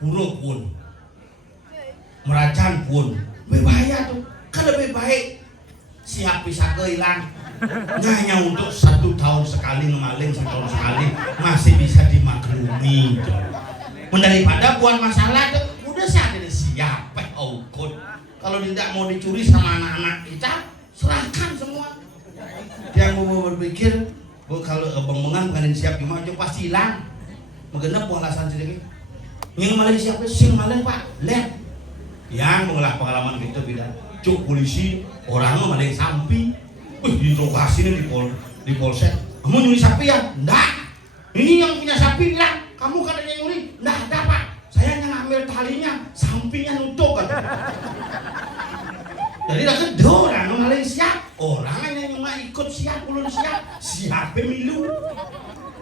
Buruk pun, meracan pun, berbahaya tuh. Kan lebih baik siap pisah hilang. Hanya untuk 1 tahun sekali ngemaling 1 tahun sekali masih bisa dimaklumi daripada buat masalah tuh udah saat ini siap ukut kalau tidak mau dicuri sama anak-anak kita serahkan semua yang mau berpikir kalau bengan bukan siap gimana aja pasti hilang mengenap alasan sedikit yang maling siapa sing maling pak lihat yang mengelah pengalaman gitu beda cuk polisi orang maling sampi diinterogasi nih di polsek. Kamu nyuri sapi ya? Enggak. Ini yang punya sapi bilang, kamu katanya nyuri? Enggak ada pak. Saya yang ngambil talinya, sampingnya nutup kan. Jadi dah kedua orang maling siap. Orang yang cuma ikut siap, belum siap pemilu.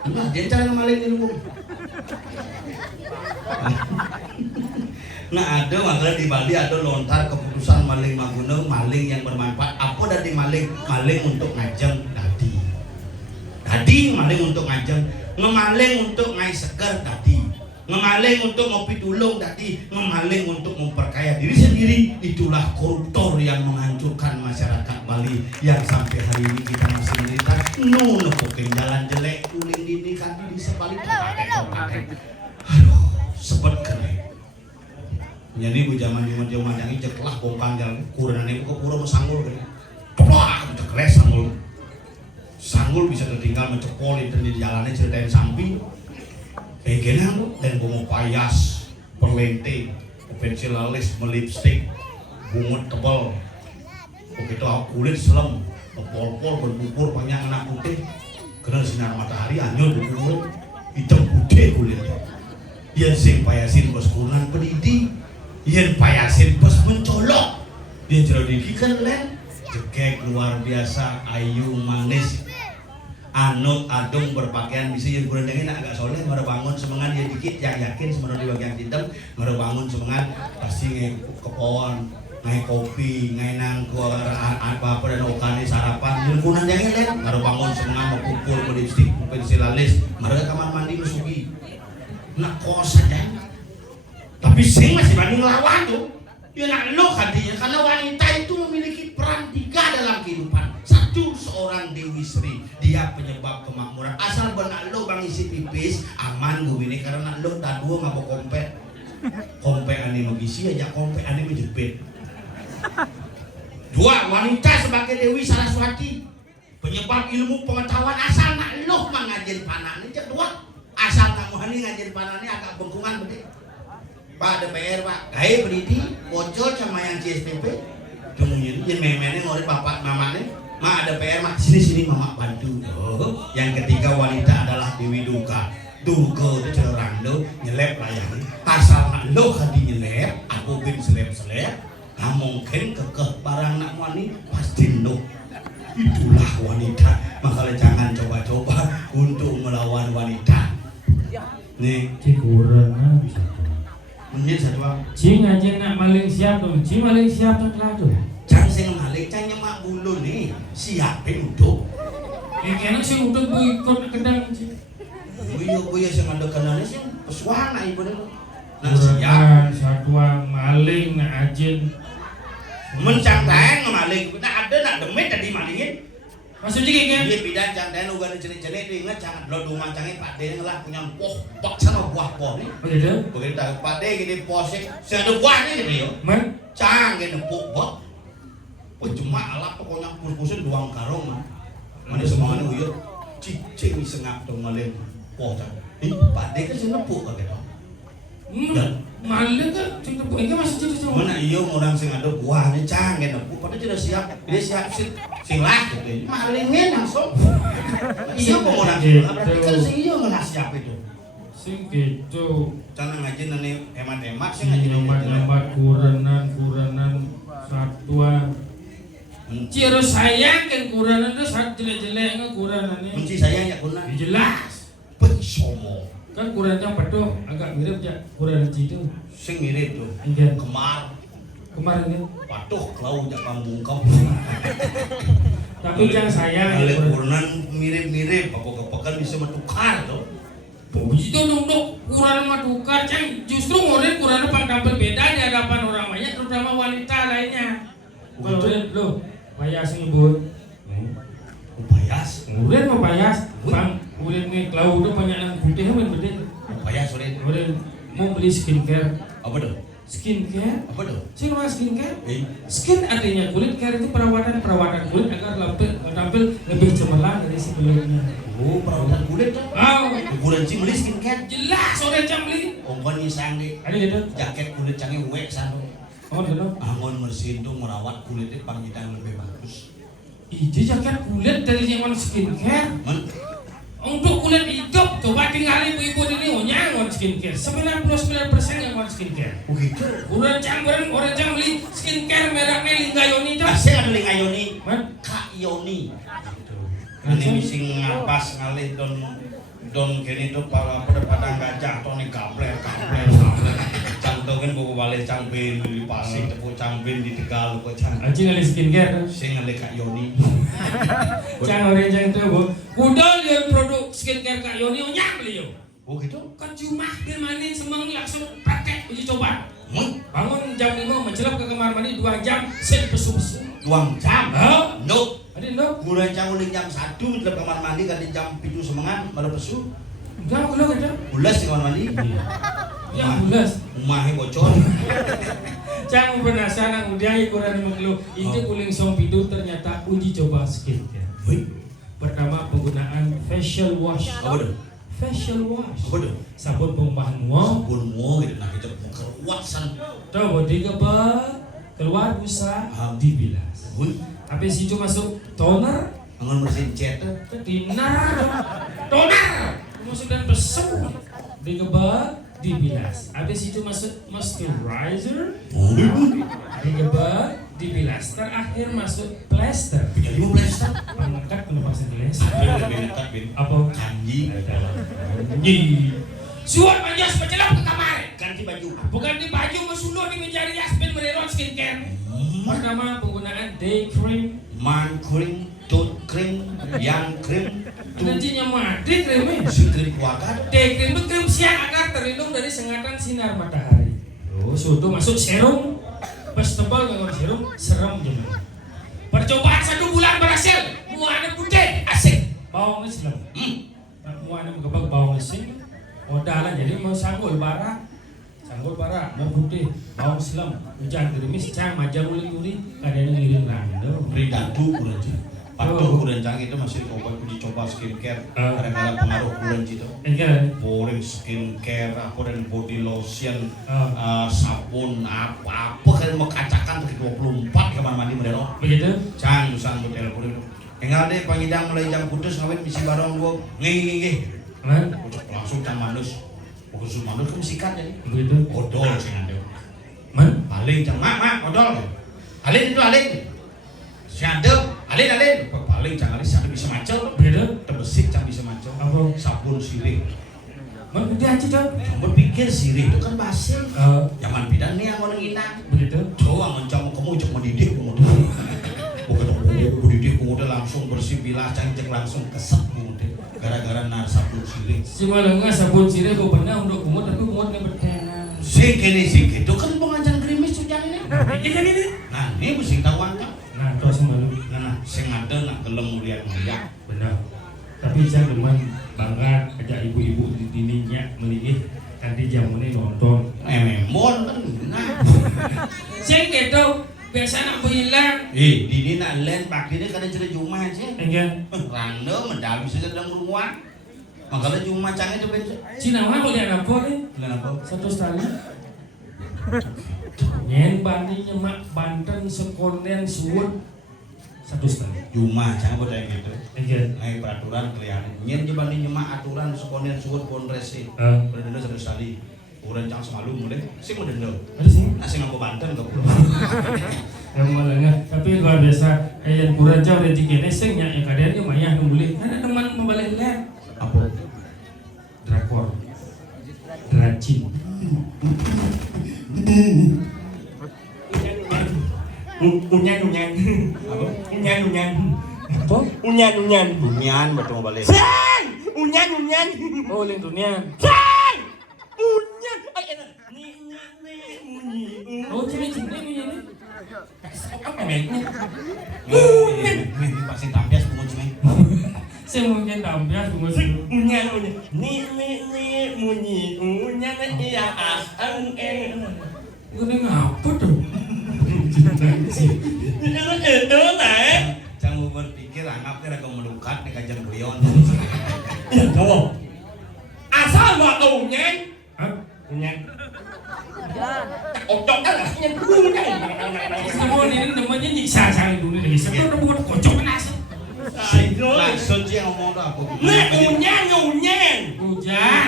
Nah, dia cara maling ilmu. Nah ada makanya di Bali ada lontar keputusan maling maguna maling yang bermanfaat apa dari maling untuk ngajeng tadi maling untuk ngajeng ngemaling untuk ngai seger tadi ngemaling untuk ngopi tulung tadi ngemaling untuk memperkaya diri sendiri itulah koruptor yang menghancurkan masyarakat Bali yang sampai hari ini kita masih menderita nepokin jalan jelek kuling dini kaki di sepalik aduh sebet keren Jadi bu zaman dia mandangi ceklah bompang jalan kurangan itu ke pura sanggul kan. Wah, cekles sanggul. Sanggul bisa tertinggal mencepol dan di jalannya ceritain samping. Kayak gini dan bunga payas, perlente, pensil alis, melipstik, bungut tebal. Begitu kulit selem, pol-pol berbubur panjang anak putih. Kena sinar matahari anyul berkulit, hitam putih kulitnya. Yang sing payasin bos kunan pendidik, yang payasin bos mencolok. Dia jero didikan len, jekek luar biasa, ayu manis. Anut adung berpakaian bisa yang kurang dengin agak soleh baru bangun semangat dia dikit yang yakin sebenarnya di bagian hitam baru bangun semangat pasti ngai kepoan ngai kopi ngai nangku apa dan okane sarapan yang kurang dengin len baru bangun semangat mau kumpul mau lipstik pensil alis mereka kamar mandi musuhi nak kos saja tapi sing masih banding lawan tuh ya nak lo hatinya karena wanita itu memiliki peran 3 dalam kehidupan. Satu, seorang Dewi Sri, dia penyebab kemakmuran. Asal benak lo bang isi pipis aman gue ini karena lo tak dua ngapa kompe ane magisi aja kompe ane menjepit. 2, wanita sebagai Dewi Saraswati, penyebab ilmu pengetahuan. Asal nak lo mengajar panah ini. 2, asal kamu hani ngajar panah ini agak bengkungan betul. Pak DPR Pak, kayak beriti bocor sama yang CSPP, kemudian yang memennya ngorek bapak mamanya, mak ada PR mak sini mama bantu. Oh, yang ketiga wanita adalah Dewi Duka. Duka itu cerang lo nyelep layani. Asal nak lo hadi nyelep, aku bin selep, nggak mungkin kekeh barang nak wani pasti lo. Itulah wanita. Makanya jangan coba-coba untuk melawan wanita. Nih, kurang bisa. menit satu apa? Cing aja nak maling siap tuh, cing maling siap tuh kelado. Cang sing malik, cang nyemak bulu nih, siapin uduk. Kena sih udah bu ikut kedang cing. Buya sing ada kenalnya sih pesuana ibu deh. Nah siap. Satwa maling nak ajin. Mencang tayang ngemaling, nah ada nak demit tadi malingin. Maksudnya kayak gini? Dia bidang cang tayang ugan jenis-jenis dia ingat jangan lo dumang cangnya pak dia ngelak punya poh sama buah poh nih. Begitu? Begitu pak dia gini posik, saya ada buahnya gitu yo. Man? Cang gini poh. Cuma alat pokoknya kurkusin doang karung mah. Mana semuanya uyut, cicing sengap dong maling poh cang. Pak dia kan sih nepuk kaget dong. Maling kan cing nepuk ini masih jadi sama. Mana iyo orang sing ada buahnya cang gini nepuk, padahal sudah siap, dia siap sing lah gitu. Malingnya langsung. Iyo orang sing, berarti kan sing iyo nggak siap itu. Sing gitu. Cang ngajin nani hemat-hemat sih ngajin Hemat-hemat kuranan satwa. Ciro sayang kan kuranan itu saat jelek-jelek nggak kuranan ini. Benci sayang ya kuna. Jelas. Pensomo. Kan kurannya pedo agak mirip aja kuranan itu. Sing mirip tuh. Enggak. Kemarin ini. patuh klau jak pambungkam. Tapi jangan sayang. Kali kuranan mirip-mirip. Apa kepekan bisa menukar tuh. Itu dong kuranan mah tukar cang. Justru ngorin kuranan tampil beda di hadapan orang banyak, terutama wanita lainnya. Kalau lo payas ibu. Payas. Ngurin mah payas. Bang, ngurin nih klau udah banyak yang putih kan bener. Payas sore. Ngurin mau beli skincare. Apa tuh? Skincare? Apa tuh? Sih nama skincare? Skin artinya kulit, care itu perawatan kulit agar tampil lebih cemerlang dari sebelumnya. Oh, perawatan kulit tuh. Oh, Kulit sih beli skincare. jelas orang jam beli. Ongkon nyisang deh. Ada gitu? Jaket kulit canggih wek sano. Oh gitu? Angon bersihin tuh merawat kulitnya panggitan lebih bagus. Iji jaket kulit dari zaman skincare. Untuk kulit hidup, coba tinggal ibu-ibu ini nyangon skincare. 99% nyangon skincare. Begitu. Orang jam beli skincare mereknya Linggayoni itu. Kasih ada Linggayoni. Man? Kak Yoni. Ini missing ngapas ngalih don gini tuh para pada gajah atau nih kapler. Cangtongin buku balik cangpin di Pasig, tepuk cangpin di Tegal, kok cang. Aji ngali skincare. Sing ngalih Kak Yoni. Cang orang jang itu bu. Kuda lihat produk skincare Kak Yoni nyang beli yo. Oh gitu? Kan cuma dia mainin semang langsung praktek uji coba. Bangun jam 5 mencelap ke kamar mandi 2 jam sen pesu-pesu. 2 jam? Oh? No. Ada no? Mulai uling jam 1 di kamar mandi kan jam 7 semangat baru pesu. Enggak, belum ada. Bulas di kamar mandi. Yang bulas. Umahnya bocor. Cang penasaran udah kurang mengelu. Ini kuling sompidu ternyata uji coba skincare. Pertama penggunaan facial wash. Apa tuh? Facial wash. Apa tuh? Sabun pembahan mual. Sabun mual gitu. Nah kita mau keruasan. Coba digebek, keluar busa, dibilas. Habis itu masuk toner, Angon bersihin cat. dinar, toner, masuk dan besuk, digebek, dibilas. Habis itu masuk moisturizer, digebek, dibilas. Terakhir masuk plaster. Jadi mau plaster. Pengangkat kenapa segelas? Apa? Kanji. Kanji. Suat manjas penjelap ke kamar. Ganti baju. Bukan di baju masuluh di meja rias ben mererot skincare. Pertama penggunaan day cream. Man cream, tooth cream, yang cream, Nantinya mati krimnya. sudah dikeluarkan. Day cream itu krim siang agar terlindung dari sengatan sinar matahari. Terus sudah masuk serum. Pas tebal dengan serum, serem gimana? Percobaan 1 bulan berhasil. Muana putih, asik. Bawang Islam. Muana mengebak bawang Islam. Modalan jadi mau sanggul bara. Sanggul bara, mau putih, bawang Islam. Hujan gerimis, cang majang uli-uli, kadang ngiring rando. Beri dadu kurang sih. Patuh kurang cang itu masih uji coba skincare. Kadang-kadang pengaruh kurang itu. Enggak. Boring skincare, apa dan body lotion, Oh. sabun, apa kan mau kacakan ke 24 kamar mandi mereka. Begitu? Cang sanggup telepon itu. Enggak deh pangidang mulai jam putus ngawin misi barang gua ngi. Hah? Langsung cang mandus. Khusus mandus kan sikat jadi. Begitu? Odol sih nanti. Man? Paling cang mak odol. Alin itu alin. Si adem, alin. Paling cang alin si adem bisa macel. Begitu? Terbesit cang bisa macel. Apa? Sabun sirih. Man, udah aja dong. Sabun pikir sirih itu kan basi. Zaman bidan nih yang mau nginang. Begitu? Coba mencang kamu cek mendidik kemudian. Bukan mendidik kemudian langsung bersih bilah cang langsung kesep kemudian. Gara-gara nar sabun sirih. Si malah nggak sabun sirih kok pernah untuk kumut tapi kumutnya berkena. Sing itu kan pengajan gerimis hujan ini. Ini. Nah ini mesti tahu angka. Nah, terus malu. Nah sing ada nak gelem lihat mulia. Benar. Tapi saya demen bangga ajak ibu-ibu di dininya melih nanti jamunya nonton. Memon kan nah. Saya gitu biasa nak hilang. Dini nak len pagi ini kada cerita Juma aja. Enggak. Rando medal bisa sedang rumah. Makanya Juma cang itu ben. Cina mah boleh apa nih? Kenapa? Satu setali. Nyen bani nyemak Banten sekonden suwun satu setali. Juma cang buat kayak gitu. Enggak. Naik peraturan kelihatan. Nyen jebani nyemak aturan sekonden suwun konresi. Berdenda satu sekali. Urang cang semalu mulai. Sing berdenda. Ada sih. Nasi ngaku Banten ke pulau. Yang malangnya, tapi luar biasa. Ayat kurang jauh dari tiga nesengnya yang kadang dia mayah nembuli. Ada teman membalik lihat. Apa? Drakor, Dracin. Unyan. Apa? Unyan. Bunyian betul mau balik. Say! Unyan. Oh, link Unyan. Unyan. Ay, enak. Oh, cini bunyi. Apa mainnya? Nih pasti tampias pungut nih. Saya mungkin tampias bunga dulu. Unyan. Unyan iya Ini ngapa tuh? Itu lah. Cang mau berpikir anggap kira kau melukat nih kajian beliau. Ya tahu. Asal mah unyan. Hah? Unyan. Ocok kan lah. Semua ini namanya nyiksa saya dulu nih. Sebelum buat kocok nasi. Maksud sih ngomong tuh apa? Unyan. Hujan.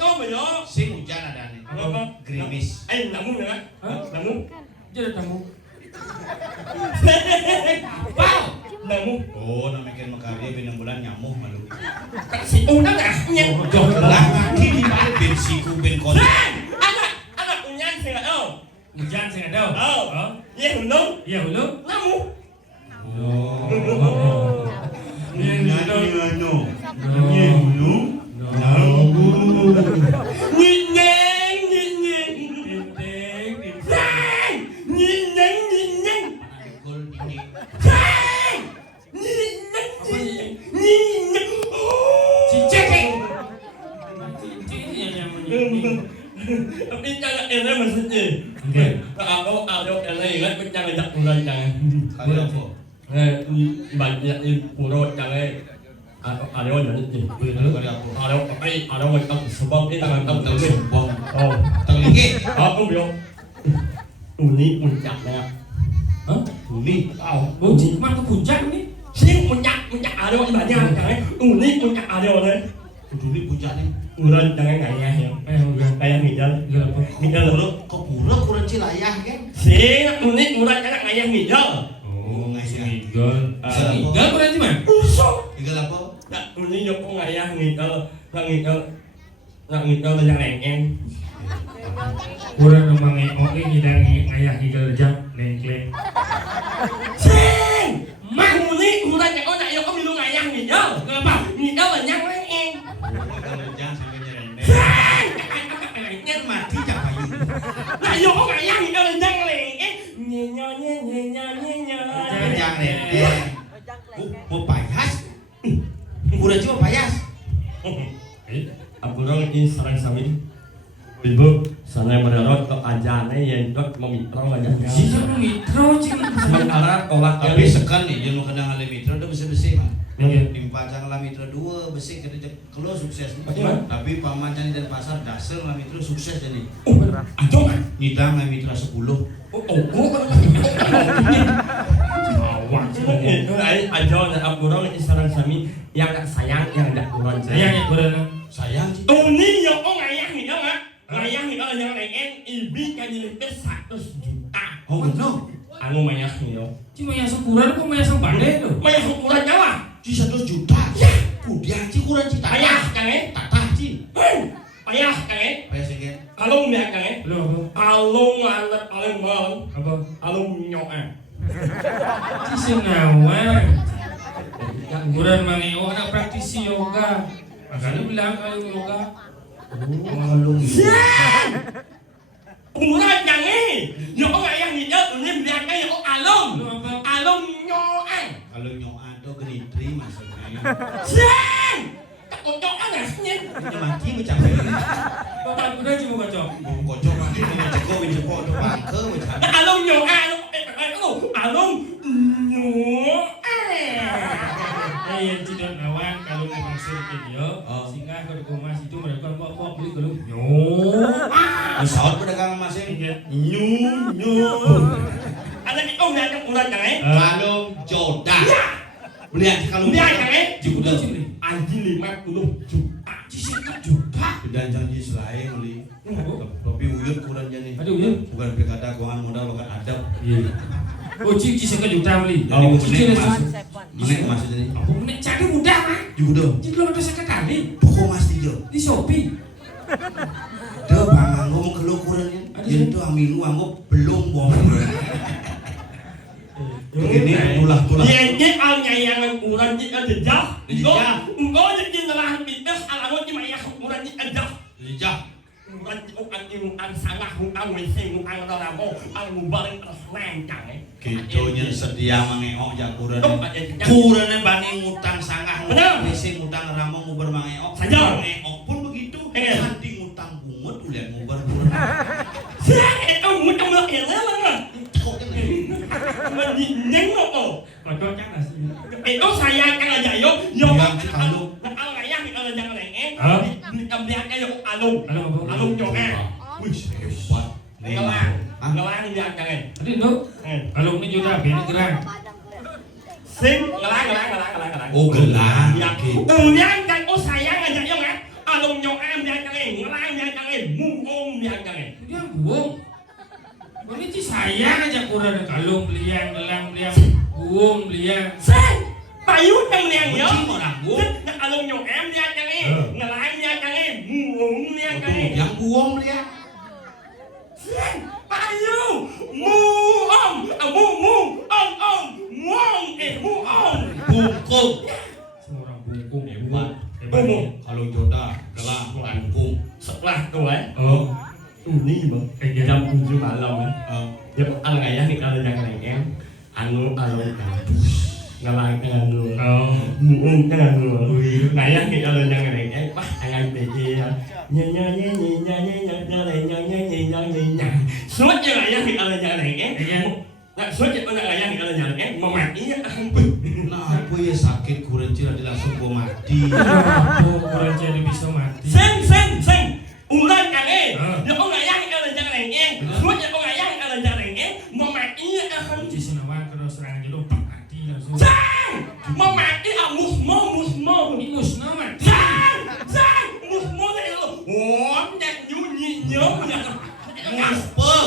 Kau belum. Sing hujan ada nih. Gerimis. Namu ya? Namu? Jadi namu. Wow. Namu. Oh, namanya makarya binang bulan nyamuh malu. Si unang ah. Lah kaki di mana ben siku ben kon. Anak unyan sing ada. Hujan sing ada. Oh. Iya hulu. Namu. Tapi jangan ini maksudnya. Oke. Kalau ada ini kan jangan jak bulan jangan. Kali apa? Banyak di pulau jangan. Ada orang jadi. Kali apa? Ada orang tak sebab ini jangan tak Tahu tahu. sombong. Oh, Terliki. aku bilang. Ini puncaknya. Hah? Ini. Oh, mana ke puncak nih? Sing puncak ada orang banyak jangan. Ini puncak ada orang. Ini puncaknya. Uran jangan ngayah ya. Udah. Kayak ngidal. Ngidal dulu. Kok buruk kurang cilayah kan? Sing ini uran jangan ngayah ngidal. Oh, ngayah. Miguel. Bisa apa? Miguel berarti mah? Usok. Tinggal apa? Nah, ini joko ngayah ngidal. Nak ngidal yang lengeng. Kurang memang oke ngidang ngayah ngidal jam leng-leng. Sing. Mah ini uran jangan nak yo minum ngayah ngidal. Kenapa? Ngidal yang lengeng. Kalau jangan sampai nyerendeng. Sing. Nyen mati jak payu. Nah yo ngayah ngidal yang lengeng. Nyenyo nyenyo nyenyo. Jangan nyerendeng. Mau payas? Udah cuma payas. Aku orang ini sarang sawin. Ibu, sana mendarat ke ajane yang dok memitra wajahnya. Jika mitra cing. Sementara tolak Tapi sekan nih, jangan kena ngalih mitra udah besi-besi mah. Iya. Timpa jangan ngalih mitra dua besi kita kalau sukses. Bagaimana? Tapi paman cani dan pasar dasar ngalih mitra sukses jadi. Aduh kan? Nyidang ngalih mitra 10. Awak Itu aja dan aku orang ini sarang sami yang tak sayang yang tak kurang sayang ya kurang. Sayang sih. Ini yang ngayang nih dong ngayang nih yang lain ibi kan jadi 100 juta. Oh benar. Anu mayah nih dong. Cuma yang sekuran kok yang sembade tuh. Mayah ukuran Jawa. Di 100 juta. Ya. Kudian sih kurang cita. Payah kan Tatah sih. payah kan Payah sih. alung ya kan Lo alung alat paling mal apa? alung nyoa. Ci Sinawang. Kurang mangeo anak praktisi yoga. Makanya bilang kalau yoga. Ngalung. Umuran jangan, yo yang hidup ini biarkan yo alung nyoa. Kalau nyoa tuh genitri maksudnya. Siang, tak kocok anaknya. Ini mati bercapai. Bapak udah cuma kocok. Kocok mati ini ceko wincepo tuh bangke bercapai. Alung nyoa, alung nyoa. Yang tidak nawang kalau memang video, sehingga kalau kemas itu mereka mau beli kalau Pesawat pedagang masih nyu. Anak itu nggak umuran jangan. Kalung jodah. Beli aja kalung. Beli aja kan? Juga Anjing 50 juta. Cisekat juga. Dan janji selain beli. Tapi uyut kurang jadi. Aduh ya. Bukan berkata keuangan modal bukan adab. Iya. Oh cici sekejuta beli. Oh, Cici Menek masih jadi. Aku menek cari mudah mah. Juga. Cici lo ada sekali Pokok mas dijo. di Shopee. Dah bang ngomong ke ukurannya. Itu aminu anggap belum bohong. Begini tulah. Yang alnyayangan ukuran di aja. Dijah. Enggak jadi nelahan bisnis alamun di maya ukuran di aja. Dijah. Ukuran di ukuran sangat ukuran mesin ukuran ramo almubarin tersenang Kitonya sedia mangeok jakuran. Kurannya bani ngutang sanggah. Mesin ngutang ramong nguber mangeok. Saja. Mangeok pun begitu. Nanti ngutang bungut ulihat nguber nguber. Siapa itu ngutang yang mana? Kok ini? Menyeng kok. Kocoknya nggak sih? Itu saya kan aja yo Kalau al ayah kalau jangan lengeng. Hah? Dia kayak alung. Alung nyoa. wih hebat. Ngelang. Ngelang dia jangan. Tadi lo kalau ini juta ini gerang. Sing ngelang. Oh gelang. Ya. Unyang kan oh sayang aja yo kan. Alung nyoa dia jangan. Ngelang dia jangan. Mungong dia jangan. Dia buang. Ini sih sayang aja kurang kalau beliang gelang beliang buang beliang. Sing payu yang liang yo. Kucing orang buang. Alung nyoa dia jangan. Ngelang dia jangan. Mungong dia jangan. Yang buang dia. Payu, muong, muong, Bungkung. Semua orang bungkung Hebat. Bungkung. Kalau jodoh gelang bungkung. Setelah tuh Oh, ini bang, jam 7 malam Eh, jam al ayah nih kalau jangan lengeng, anu alung kampus. ngalang lu Oh. muung lu ngayang kita lo yang này pak anh bị gì nhá suốt như ngayang kita lo yang này suốt như ngayang kita lo yang này mau mati không bị Nah, aku ya sakit kurenci nanti langsung gua mati. Oh, kurang jadi bisa mati. sen ulang kali ya ông ngayang kita lo yang này suốt như ngayang kita lo yang này mau mati không Kunci Senawan terus serangan jodoh pak mati langsung. mau mati musmo Ini musnah mati. musmo này lo nhặt nhớ Muspel.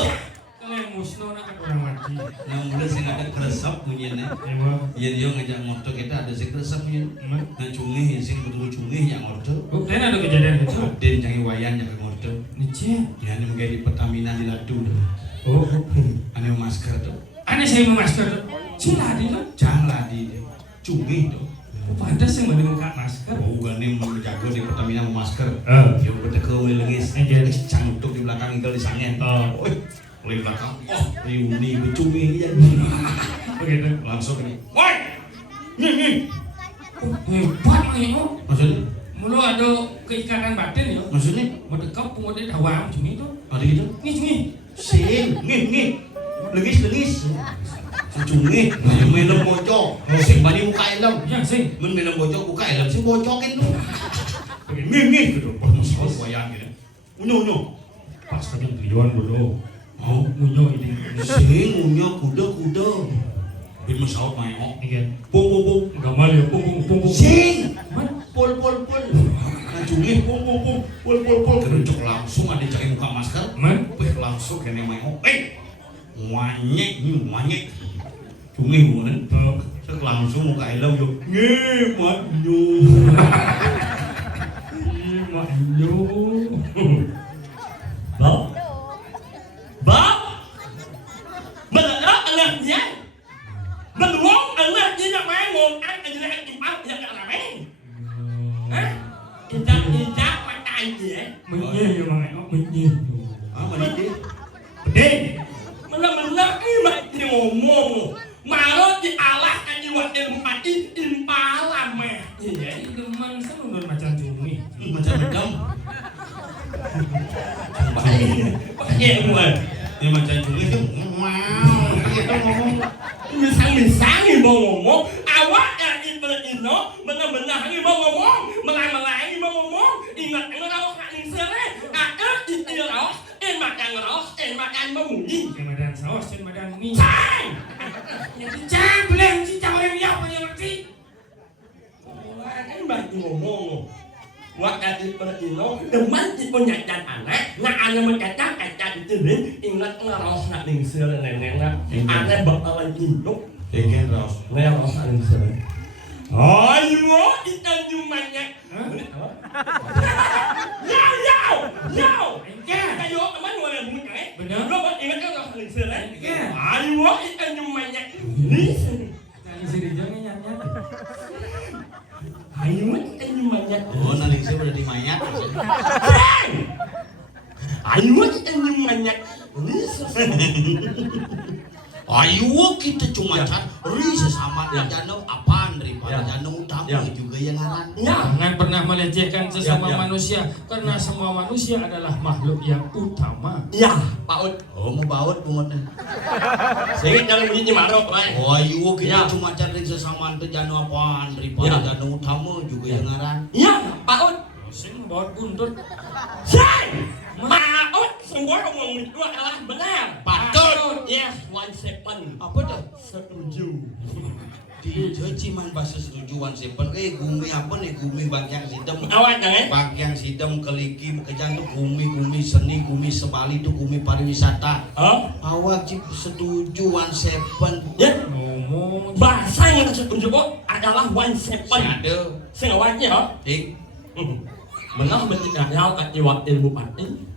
Kalau yang musnah nak orang mati. Yang mulai sing ada keresap bunyinya. Ewa. Ya dia ngajak motor kita ada sing keresap bunyi. Nah cungih sing betul cungih yang motor. Oh, kan ada kejadian itu. Den jangan wayan yang motor. Nice. Ya ini mungkin di Pertamina di Ladu. Oh, Ane masker tuh. aneh saya mau masker tuh. Cila di lo. Jangan di cungih tuh. Oh, pantas yang mau buka masker. Oh, gani mau jago di Pertamina mau masker. Ah. Dia udah ke lengis. Aja. Cangtuk di belakang inggal di sangen. Oh. Oleh belakang. Oh, reuni bercumi ya. Begitu. Langsung ini. woi nih Oh, hebat nih oh. Maksudnya? Mulu ada keikatan batin ya. Maksudnya? Mau dekap, mau ada dawam cumi itu. Ada gitu? Nih cumi. Sing, ngih. Lengis. Cungih, minum bocok. Sing bani buka helm. Ya sing. Men minum bocok buka helm, sing bocokin lu. Begitu. Ngih gitu. Masalah wayang gitu. Unyu. Pas kami beliauan bodoh. Oh, Munyo ini. sing unyu kuda. Bin masalah main oh. Iya. Pung. Gamal ya pung. Sing. Man. Pol. Nah cungih pul. Kerucuk langsung ada cari muka masker. Man. Langsung kene main oh. Wanyek. Cungih bukan? Sek langsung muka helm yo. Ngih, manyu. Manyo. Bob melelok anaknya beruang anaknya nak main mau ăn là ăn bao giờ là mấy injak mata dia Menye ya mang, menye. Ah, mana dia? Pedih. benar-benar ini mati ngomong malah di Allah aja waktu mati impalah meh Jadi geman seluruh macam cumi. Macam-macam. pakai gue Dia macam cungih tu. Wow. Kita ngomong. misang ini mau ngomong awak yang ino benar-benar ini mau ngomong melang-melang ini mau ngomong ingat ngeros nak nisere akan ditiros makan ngeros makan memunyi Madan saus, madan mie. cang Yang cang belum si cang yang dia punya ngerti. kan banyak ngomong wak dari ino teman di punya dan anak nak anak mencacat itu ingat ngeros nak nisere nenek anak bakalan induk Ikan raus. ngeros nak nisere ayo kita jumanya Yo! Kayo, teman wala mo ka eh? Benar. Lo ba ingat ka sa lisir eh? Iya. Ayo, ito yung manyak. Yang si Rijongnya nyanyi. Ayo, ito yung manyak. Oh, nanti saya berada di mayat. Ayo, ito yung manyak. Ayo kita cuma cari sesama danau apaan daripada danau utama juga yang ngaran. Ya, Jangan pernah melecehkan sesama Ya. manusia karena semua manusia adalah makhluk yang utama. ya, Pak Ud. Oh, mau baut bungotnya. Sige, jangan bunyi marok lah. Oh, ayo kita Ya. cuma cari sesama danau apaan daripada Ya. danau utama juga yang ngaran. Ya, Pak Ud. Sing bawa buntut. Say! Pak Ud, semua ngomong itu adalah benar. Patut. Yes, 17. Apa tuh? Setuju. Di cuman bahasa setujuan sepen. Gumi apa nih gumi bagian sidem. Awak jangan. Bagian sidem keliki kejan tuh gumi seni gumi sebali tuh gumi pariwisata. Oh, Awak cip setujuan sepen. ya. Ngomong. Bahasa yang setuju kok adalah 17. Ada. Sing awaknya ha. Ding. Menang betul ya kat jiwa ilmu pati.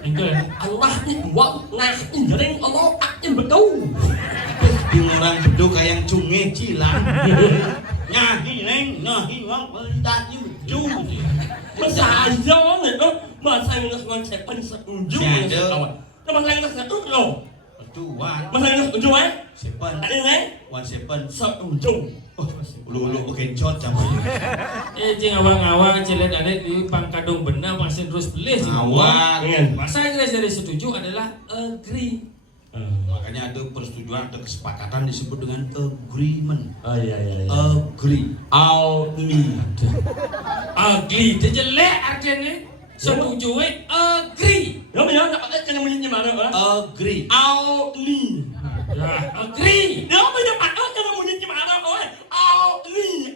Enggak. Allah ni wak nah injering Allah akin betul. Di orang bedo kayak cunge cilang. Nyahi neng, nyahi wang berintahnya bedu. Masa aja ni tu masa yang nak sepan setuju. Siapa? Teman lain nak setuju lo. Betuan. Masa yang setuju eh? Sepen. Ada ni Wan sepen. setuju. Ulu-ulu bekencot campur. Jeng awang-awang cilet adik di pangkadung benang masih terus beli sih. Awang. Masa Inggris dari setuju adalah agree. Makanya ada persetujuan, ada kesepakatan disebut dengan agreement. Oh iya. Agree. Agree itu jelek artinya. Setuju agree. Nó bây giờ nó cho nó như mà được hả? Agree. Auli. Ya, agree. Nó bây giờ bạn cho nó như mà đâu rồi. Auli.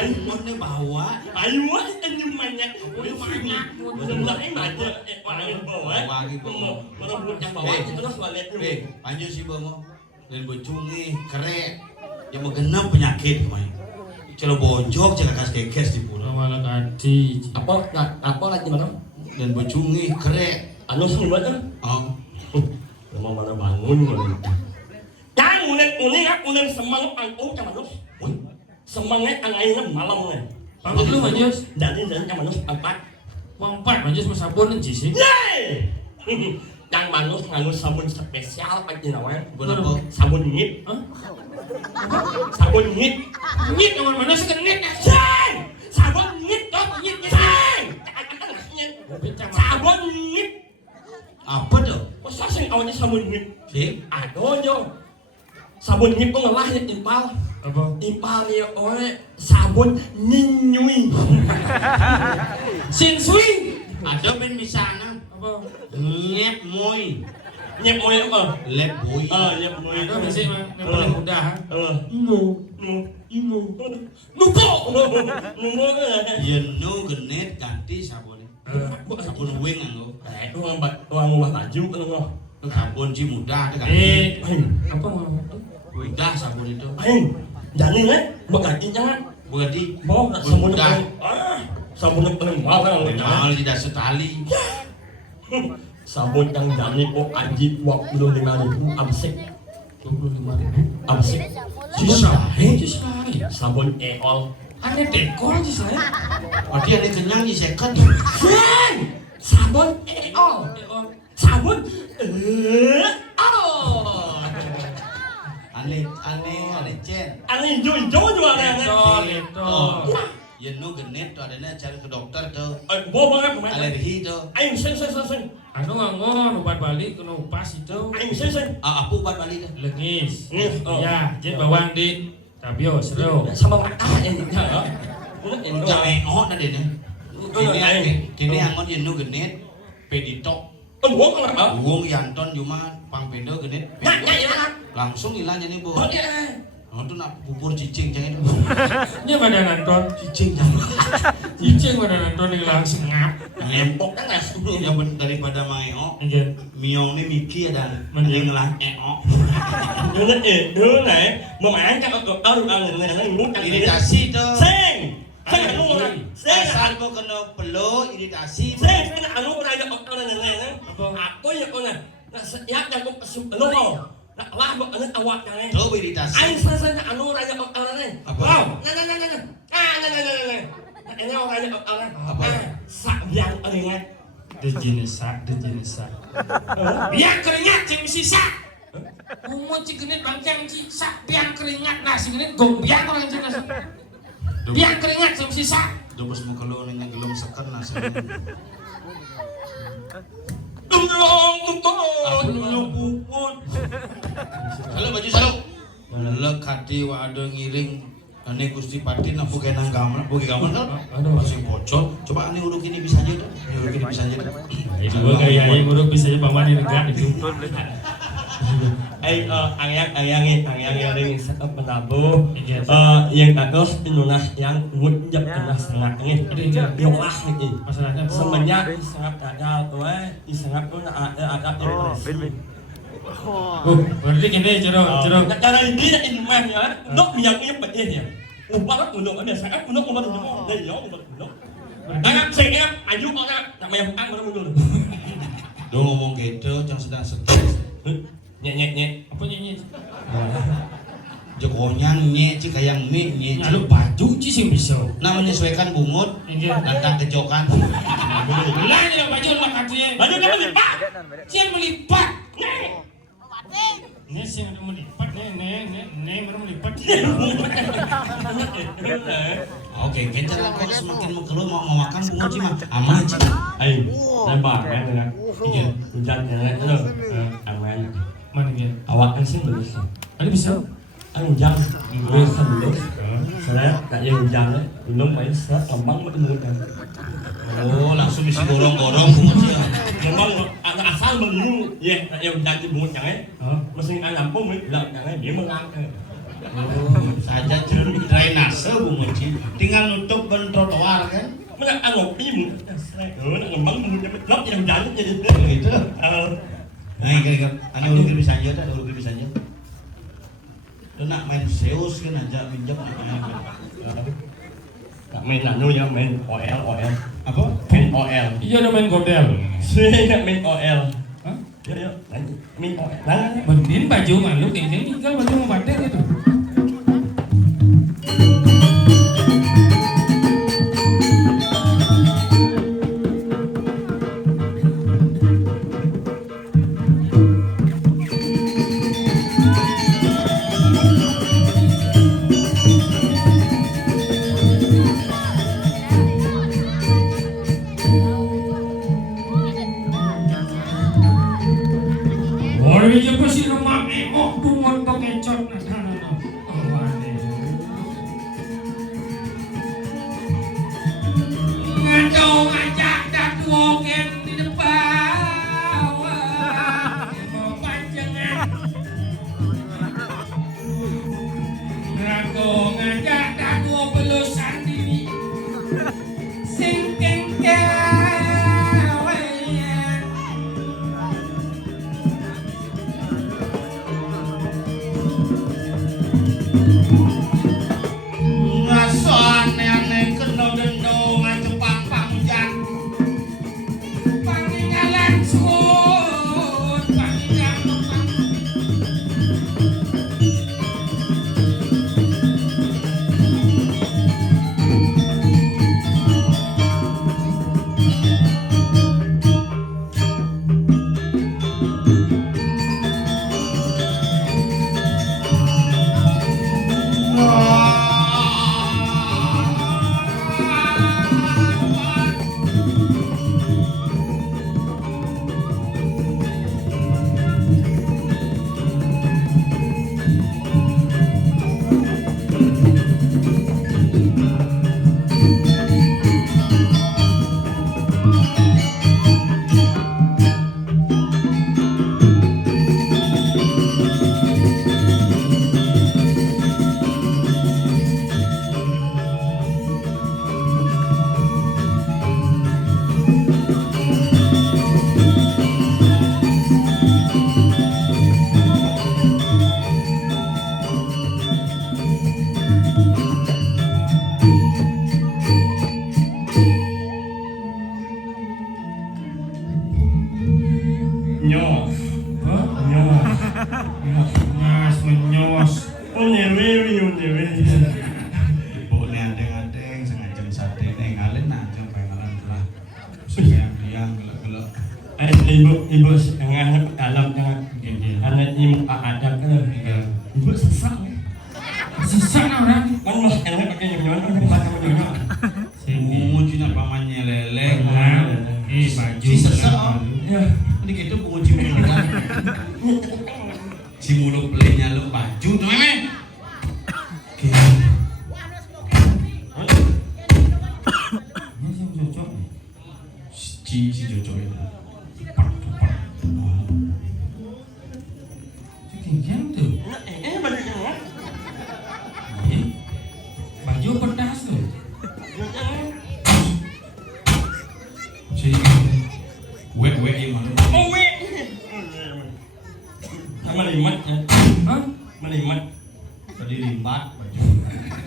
Ayuannya bawa. Ayuan ini banyak. Sebenarnya banyak. Wangi bawa. Wangi bawa. Mana buat yang bawa itu terus balik dulu. Panjang sih bomo. Dan bocungi kerek. Yang menggenap penyakit kemarin. Kalau bojok jangan kasih kekes di pulau. Malah tadi. Apa lagi mana? Dan bocungi kerek. Anu sih buat kan? Oh. Mau mana bangun mana? Jangan unen semangat angkut sama lu. Semangat angainnya malam nih. Pamit lu Manjus. Jadi sama lu 4. Wang 4 Manjus mau sabun aja sih. Yeay! Yang manus nganu sabun spesial pagi nawan. Berapa? Sabun ngit. Sabun ngit. Ngit yang mana sih ngit? Seng! Sabun ngit toh ngit seng. Sabun ngit. Apa tuh? Masa sing awalnya sabun ngit? Sih? Aduh yo. Sabun ngit tuh ngelahnya impal. Apa? Impal ya oleh sabun ninyui. Sinsui. Ada ben misalnya Apa? lep moy. Nyep oleh apa? Lep boy. Nyep oleh. Ada masih yang paling mudah. Imo. Nupo. Nupo kan? Yeno genet ganti sabun. Sabun wing anggo. Orang ubah baju kan lo. Sabun si mudah ada ganti. Apa mau? Mudah sabun itu. Jangan kan? Buat ganti jangan. Berarti Bawa sabun paling sabun yang paling mahal kan? mahal tidak setali. Sabun yang jadi aji 25.000 absek. 25.000. Absek. Sisa. Sabun eol. Ada dekor sih saya. Berarti ada kenyang di second. Sen! Sabun eol. Sabun Aneh cen. Aneh hijau juga ada. Yeno genet tuh adanya cari ke dokter tuh. Bawa banget pemain. Alergi tuh. Aing sen. Anu nganggo obat balik kena pas itu. Aing sen. Apa obat balik dah? Legis. Oh. Ya, jen bawang di Tabio seru. Sama mata yang enggak. Jangan oh nade nih. Kini angon yeno genet peditok. Gua kenapa? Uang Yanton cuma pangpedo genet. Langsung hilangnya nih bu. Oh tuh nak bubur cicing jangan itu. Ini pada nonton Cicing jangan. cicing pada nonton yang langsung ngap. Ngempok kan ya. Ya daripada mayo. Iya. Miong ini Miki ada. Mending ngelah eo. Đứa này mà ăn chắc ở này muốn ăn Iritasi tuh. Sen. Sen anu orang. Sen Asal kau kena pelu iritasi. sen anu orang yang orang này. Aku ya orang. Nak siap yang aku lo mau. Nak lah buat anu awak yang ni. Coba iritasi. Aing sen anu orang yang orang ni. Apa? Wow. Nah. Ini orang yang orang. Apa? Sak yang ringan. Dejenis sak. Biang keringat cing sisa. Umut cing genit bangcang cing sak biang keringat nasi genit gong biang orang cing nasi. Biang keringat cing sisa. Dobos mau kalau nengah gelom seken nasi. Aku dulu puput. Halo baju saluk. Lek hati waduh ngiring. Ane Gusti Patin apa kenang gaman, apa gaman kan? Aduh. Masih bocor. Coba ane uruk ini bisa aja tuh. Uruk ini bisa aja tuh. Itu gua kayak yang urut bisa aja paman ini enggak itu. Ayang yang ring setup penabuh. Yang terus inunas yang wujud kena sengat ni. Yang lah ni. Masalahnya Semenjak disengat gagal tu disengat tu ada depresi. berarti gini jeruk. Cara ini nak ilmuah ya, nak yang ini bedanya. Ubah untuk ada sangat untuk ubah tu dari jauh untuk. Jangan saya maju orang nak main bukan baru mundur. Lo ngomong gitu, yang sedang stres. Nyek. Apa nyanyi? Jokonya nye, cik kayak mie nye. Lalu baju sih sih bisa. Nah menyesuaikan bungut, Iya. tentang kejokan. Lah ini baju lah katanya. Baju kan melipat. Siang melipat. Ini sih ada mau lipat, nih baru mau lipat. Oke, kita lah kok semakin mengeluh mau makan bunga Ci mah. Aman Ci. Ay, lebar ya dengan Iya. hujan yang lain itu aman. Mana dia? Awak kan sih belum. Ada bisa? Ang hujan, belum belum. Saya tak yang hujan belum main serat lambang bertemu kan. Oh, langsung isi gorong-gorong bunga Ci. Memang asal menunggu ya yang hujan di bunga jangan. Mesin anak pun bilang jangan dia mengang. Oh, saja cerun drainase bunga Ci. Tinggal nutup ban trotoar kan. Mana ang pim. Nak ngembang bunga blok yang hujan jadi. Begitu. Nah, kira-kira ane udah bisa aja, ada udah bisa aja. Lu nak main Zeus kan aja pinjam apa? Tak main nak nu ya main OL. Apa? Main OL. Iya ada main godel. Saya nak main OL. Hah? Ya, lanjut. Main OL. Lanjut. Berdin baju malu tinggal baju mau batik gitu. Boleh aja pasti rumah emok bungon pengecot nah. Ngado ngajak dak wogen di depan. Mau panjangan. Ngado ngajak dak dua belusan diri. Sing Ngaso aneh-aneh kena dendo ngacepang pangjang. Paninggalan sun, paninggalan. Nyos. Hah? Nyos. Mas menyos. Oh nyewe. Boleh adeng-adeng sengaja sate neng ngalen aja pengelan lah. Siang-siang gelek-gelek. Ibu setengah dalam jangan anak ibu ada kan ibu sesak ya Sesak orang. kan mas enak pakai nyaman kan pakai nyaman Bunguci nak pamannya leleng. Baju. Si sesek. ya Ini gitu bunguci mulutnya. Si mulut pelenya lu baju tuh meme. Ini sih cocok. Si Jojo itu. Cincin tuh. baju jangan Iya. Baju pedas tuh. Si wek yang mana? oh weh sama limat ya Hah? melimat Tadi limbat baju.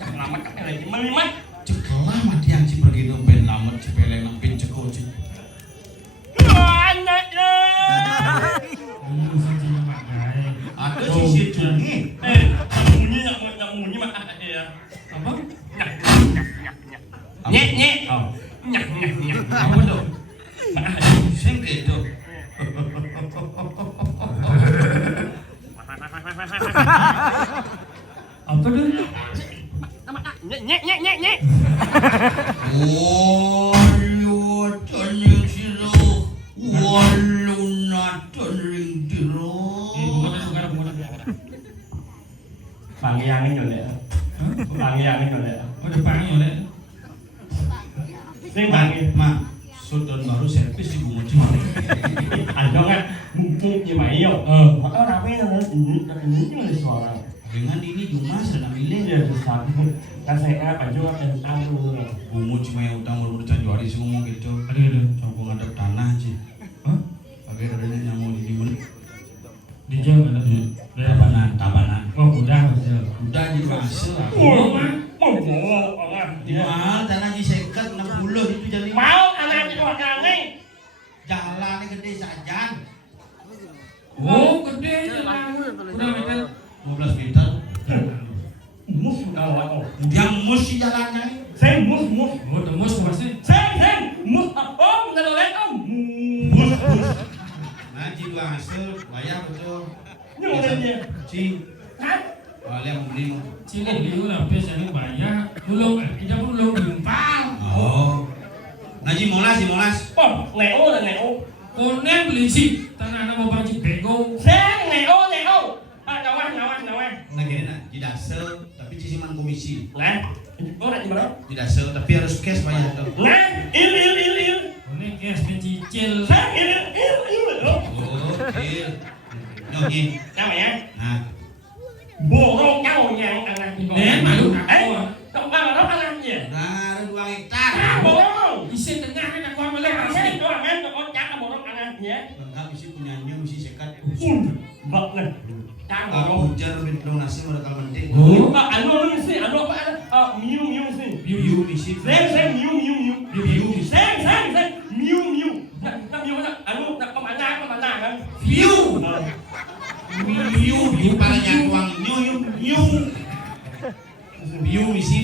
selamat kan lagi melimat Cekelah mati yang si pergi dompet lamet si peleng nampin ceko si. anaknya Ini sih cuma pakai. Ada si tungi. bunyi nak bunyi mah ya Apa? nyek Oh. nyek Apa tuh? Sing gitu. Apa tuh? Nyek. Walu taning siro, walu natan ring diro. Pangyangin yo lek. Pangyangin yo lek. Udah panggil oleh. Sing pangi. Mak, sudon baru servis di bunga cuma. Ada kan mumpung như vậy không? Mà có đâu biết nó ini suara. Dengan ini cuma sedang milih. Iya susah. Kan saya apa juga tentang dulu. Bunga cuma yang utang baru Januari sih ngomong gitu. Aduh. Coba ngadep tanah sih. Hah? Pakai rodanya nyamuk di mana? Di jauh ada. Tabanan. Oh udah. Udah di fase. Mau orang. Di mahal tanah di seket 60 itu jadi. Mau anak itu orang nih. Jalan gede saja. Oh gede jalan. Udah meter. 15 meter. Mus kalau aku. Yang mesti jalannya. Saya mus. Oh tembus masih. Saya mus om nggak boleh om. Mus. Nah, di dua hasil bayar betul. Nyuruh dia. Si, Hah? wali yang beli. Sini dia udah biasanya banyak. Belum, tidak belum gempal. Oh, ngaji molas. Oh, neo là neo. Konen beli sih. Tanah nama baju bego. Saya neo. Ah, nào ăn. Nah gini nak, tidak sel, tapi ciciman komisi. Nè, có đặt gì mà đó. Tidak sel, tapi harus cash bayar tuh. Nè, il. Konen guys mencicil. Saya il được. Oh, deal. Nyogi. Sao mày ăn? Nah, Bồ rong nhau nhà ăn. Nén mà lúc nào Ê, có. đâu ăn là nó ăn gì? nah ada 2 À, hektar. bồ rong. Isi tengah kan aku ambil Làm lagi. sao đó ăn con chắc là bồ rong ăn gì á? Lengkap isi punyanya, mesti sekat. Vật này. Trang bồ Aku rong. hujan belum nasi mereka mending. Oh. Anh nó xin, anh nó có ăn miu xin. Yu di situ. Xem miu. Miu. Xem miu. Nó miu đó. Anh nó có bạn nào kan? View. View palanya tuang nyu. View isi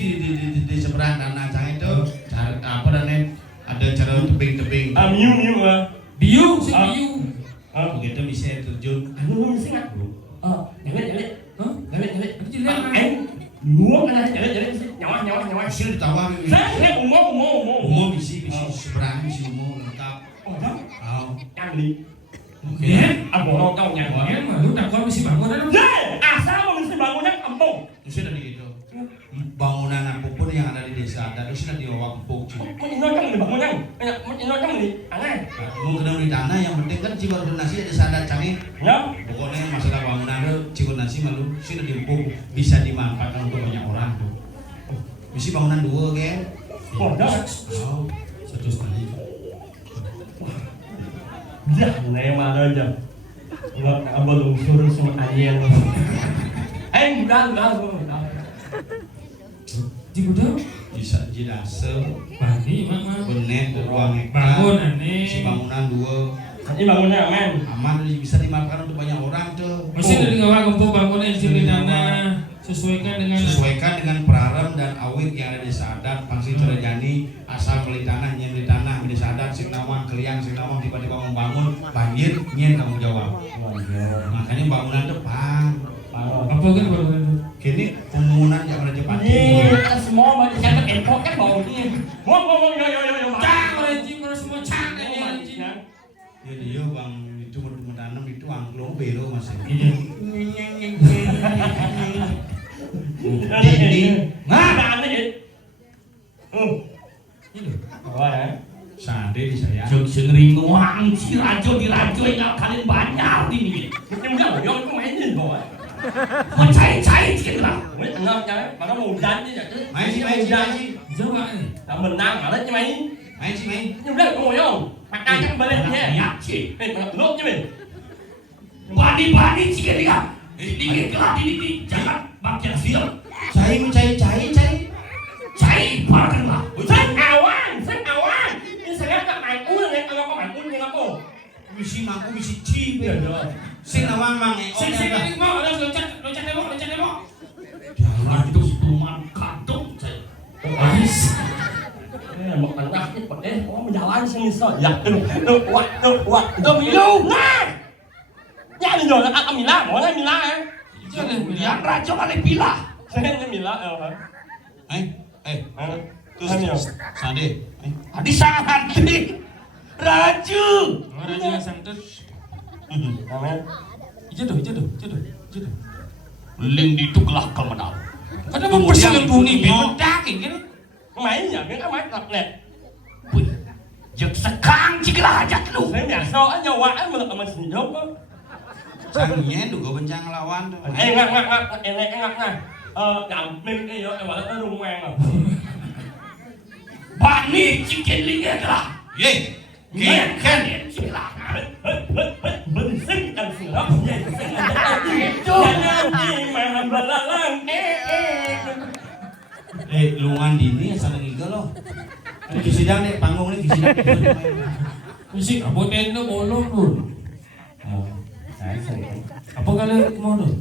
di seberang tanah cang itu. Cara apa namanya? Ada cara tebing-tebing. À miu à. Biu sih biu. Begitu bisa terjun. Anh nó xin ăn. Jangan. Hah? Jangan. Itu jelas. Anh nuốt anh jangan. Nhỏ. Hasil ditawar. Saya umur. Umum isi seberang isi umum lengkap. Oh, đó. Oh. Ăn đi. Nén. Anh bộ rong câu nhà của Nén mà lúc nào con mesti bangun dah. Deh, asal mau mesti bangunan kampung. Sudah gitu. Bangunan apapun yang ada di desa adat itu sudah diwakfuk. Mau trong di bangunan. Mau trong di aneh. Mau kena di tanah yang penting kan jiwa donasi ada desa adat canggih. Ya. Pokoknya masalah bangunan itu jiwa donasi malu sudah diempuk bisa dimanfaatkan untuk banyak orang tuh. Mesti bangunan 2 kan? Oh, đó. Oh, 1,5. Ya, này mà đây giờ. Ngọc đã belum suruh sama Ariel. Udah. Di gudang. Bisa jidase, Bani mama. benet, ruang hektar. Bangun aneh. Si bangunan 2 Ini bangunnya men. aman bisa dimanfaatkan untuk banyak orang tuh. Mesti dari ngawal gempuk bangunan di tanah. Sesuaikan dengan perarem dan awit yang ada di desa adat. Pangsi terjadi asal beli tanah, nyen beli tanah di desa adat, sing nawang keliang, sing nawang tiba-tiba membangun banjir, nyen tanggung jawab. Makanya bangunan depan. Apa kan bangunan? Kini pembangunan yang ada cepat. Ini semua banyak yang empok kan bau ini. Mau yo. Cang anjing kalau semua cang anjing. Jadi yo bang itu menanam itu angklung belo masih. Ini. Nah, ini. Ini. Apa ya? Sade di saya. Sengringoang si rajo ingat kalian banyak ini. Nhưng mà do có máy nhìn rồi. Có cháy chuyện là. Mấy thằng nó cháy mà nó mù đánh chứ vậy. Máy chi. Jauh kan? Là mình đang ở đấy chứ mày. Máy chi. Nhưng rất là ngồi không? Mặt ai chắc bên lên nha. Nhạc chị. Bên mà nốt chứ mình. Badi jika dia dikit di jangan bagian siap. Cai parakanlah. Sách ảo an. Nhưng sẽ các bạn uống lên tao có bạn uống như nó cô. Misi mangku misi chi Được be. rồi. Sing nawang mang Sing ini mau ada loncat demo. Jangan itu cuma kantong saya. Đây là một thằng đọc nhất bật đấy. Có mình jalan sini so. Ya, được what. Itu milu. Nah. Ya, ini rồi, ăn mì lá, bỏ ra mì lá ấy. Yang raja kali pilah. Saya Mila Terus Sade. Adi santri. Raju. Raja santet. namanya Jodoh. Ling dituklah kemenal. Kada memperselembungi bedakin kan? mainnya kan main net. Wih. Jek sekang ciklah hajat lu. Saya biasa aja wae sama senyum kok. Sanginya juga bencang lawan tuh. Ngak ngak. Mình cái đó gọi là rung ngoan à. Bani cikin lingga lah. Ye. Kan ciklah. Mình sinh ăn sữa đó. Jangan main belalang. Luangan dini asal ngigal loh. Ini sidang nih panggung nih sidang. Musik aboten no bolong dulu. Apa kalian mau dulu?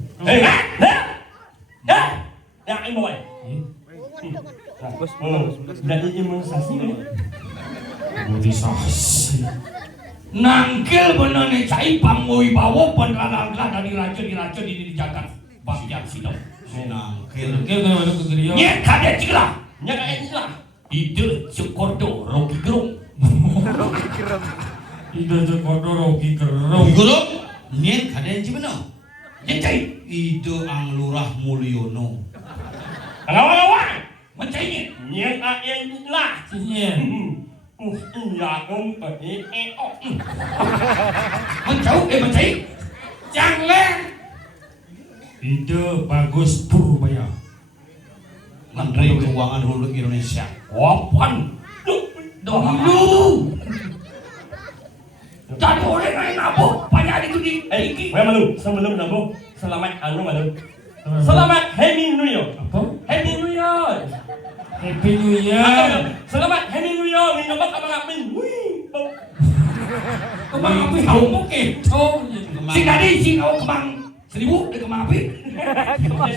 Ya anh boy. Dari imunisasi nih. Imunisasi. Nangkil bener nih cai pangui bawa penranganglah dari racun di jagat bagian sidang. Nangkil. Kira ada kegerian. Nyet kade ciklah. Nhắc anh là Ide Jokodo Rocky Gerung. Ida Jokodo Rocky Gerung. Guru, nyen kaden cibeno. Jecai. Itu ang Lurah Mulyono. ngawang Mencainya. nhắc anh là Iya. iya ông ở đây Mencai. Jangan. Ida Bagus Purbaya. Menteri Keuangan Hulu Indonesia. Wapan. Dahulu. Tadi orang lain apa? Banyak itu di. Weh malu sebelum nabo selamat anu malu selamat Happy New Year Apa? Happy New Year Happy New Year. selamat Happy New Year ni nampak abang Apin wih Kemang api hau begitu. Si tadi si kau kemang 1000 dia kemang api.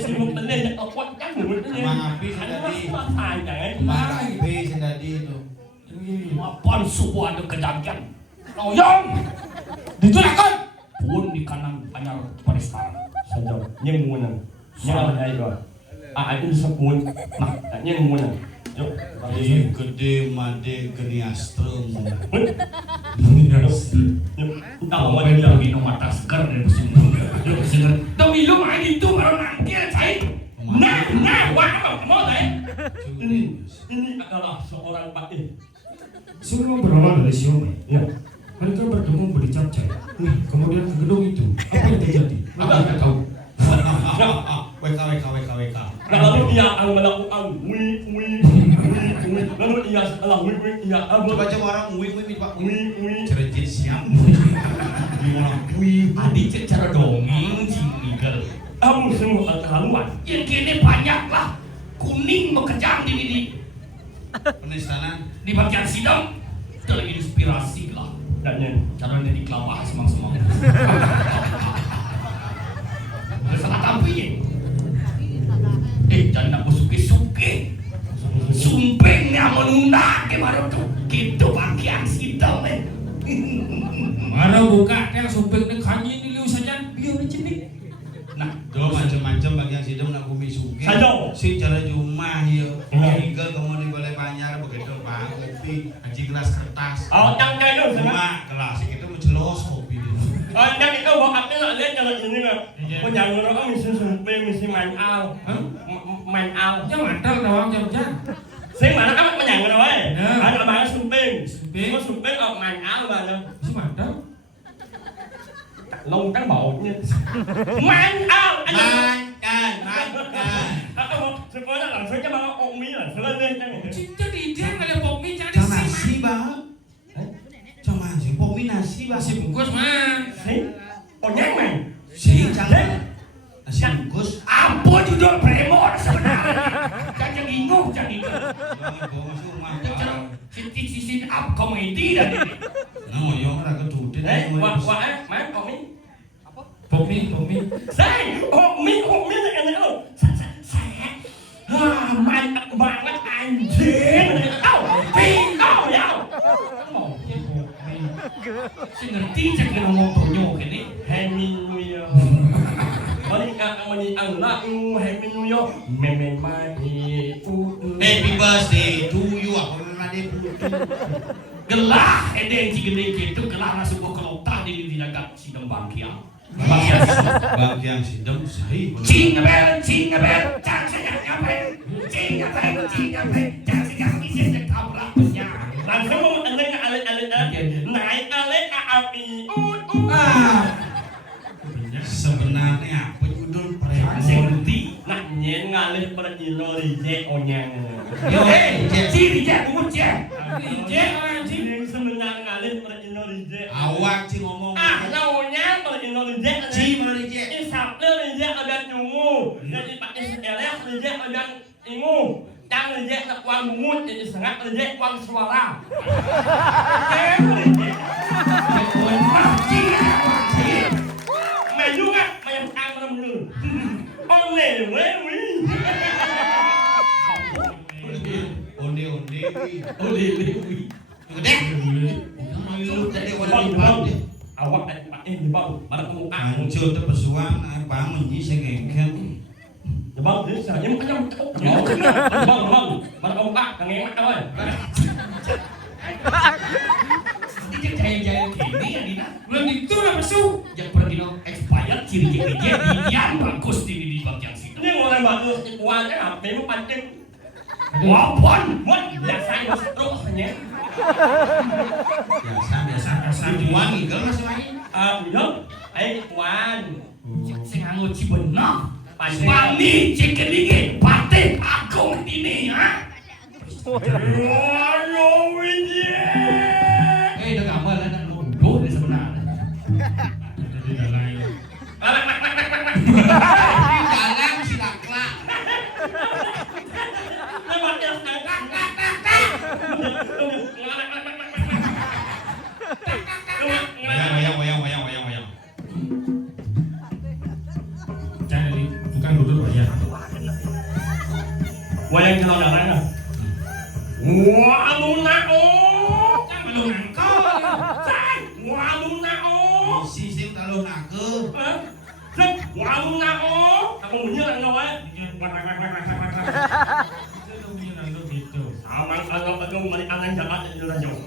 sibuk telen kuat kan Kemang api sedadi. tai jangan Kemang api sedadi itu. Wapan suku ada kejadian. Loyong. Ditulakan. Pun di kanan anyar Palestina. saja nhưng muốn nhưng ai rồi ai cũng sắp muốn mà nhưng muốn yuk Gede Made Geniastrum. Tahu mana dia minum mata segar dari musim muda. Dia segar. Tapi lu main itu baru nangkil saya. Nah, wah, mau tak? ini adalah seorang Pak Semua berawal dari Xiaomi. ya Mereka bertemu bercap-cap. Kemudian ke gedung itu. Apa yang terjadi? Maka kita tahu. WK. lalu ia akan melakukan lalu ia setelah ia Coba orang wing Pak. wih Cerejit siam. Adik secara dongeng jingle. kamu semua keterlaluan Yang kini banyak lah. Kuning mekejang di Penistanan. bagian sidang. Terinspirasi lah. dan yang Cara ini kelapa semang-semang. Salah tampinya. Jangan nak suke-suke. Sumpengnya menunda ke baru tuh. Gitu bagian sidang eh. Mana buka yang sumpeng ni kanyi ni liu saja. Biar ni cenik. Nah, Dua macam-macam bagian sidang nak bumi suge. Saja. Si cara Jumah ya. Tinggal kemudian di balai Banjar begitu Pak. Kopi, aji gelas kertas. yang kayak itu sama Cuma kelas itu mencelos kopi. yang itu bawa apa nak lihat kalau ini nak penyanyi orang mesti sumpah mesti main al Jangan mantel doang jam-jam. saya mana kan penyanyi orang ada mana sumpah Sumping. sumpah ở main al mana Si mantel. lông trắng bộ như main al anh Makan. aku sekolah langsung ke bawah omi lah selesai kan Cinta di dia kalau pomi jadi Sama si. nasi bang. Sama nasi. Pomi nasi bang. Masih bungkus mah. sih oh nyang main Si jangan. Nasi bungkus. apa judul premor sebenarnya? Jangan bingung, jangan bingung. Jangan bawa masuk rumah. Cara sisi up komedi dan ini. Nah, yang orang kedua. main omi Pomi. saya omi yang ini lo saya main banget anjing bingung ya Saya ngerti saya kena ngomong tonyo ini. Happy New Year. Mari Happy New Year. Memen mai Happy birthday to you. Apa memang dia putu? Gelah eden cigede itu gelah na sebuah kelotah di jagat sidem bangkiang. Bangkiang sidem sahih. Cingabel, jangan saya ngapain. Cingabel, jangan saya ngapain. Tabraknya. Langsung mau aneh alit naik alit api. Sebenarnya apa judul Saya premo? ngerti. Nak nyen ngalih perjino rijek onyang. Yo, Ciri je, umur je. Rijek anjing sebenarnya ngalih perjino rijek. awak sih ngomong. Onyang perjino rijek. Ci mana rijek? Isap le rijek ada nyungu. Jadi pakai elek rijek ada ingu. Tang rijek nak wang bungut jadi sangat rijek wang suara. Maju kan, main kamera dulu. Onde, wewi. Onde. Oli. Gede. Lu tadi warna di Awak pakai di bawah, mana kamu hancur tuh pesuang, apa menji segengken. Di bawah dia saya nyem kacang. Di bawah, mana kamu pak, kang emak awal. Ini jaya-jaya kini ya Dina. Belum itu lah pesu. Yang pergi no expired ciri je yang bagus di bagian situ. Ini mulai bagus, uangnya apa? Ini pancing. Wapun. Biasa masuk terus hanya. Biasa. Dijual nggak masih main? Iya, Wan. Saya nganggo cibenah. Pancing. Wangi cikelinge pate agung ini ha. Waduh, Widya. Udah gambar lah nak nuduh dia sebenarnya. Dalam silakla. Wayang. Jangan di tukang duduk aja. Wayang kalau dah mana? Wah, munao. Belum nangkau. Wah, munao. Sistem kalau naker. Wah, munao. Aku menyerang kau eh. Amang kalau mari anak jalan jalan jauh.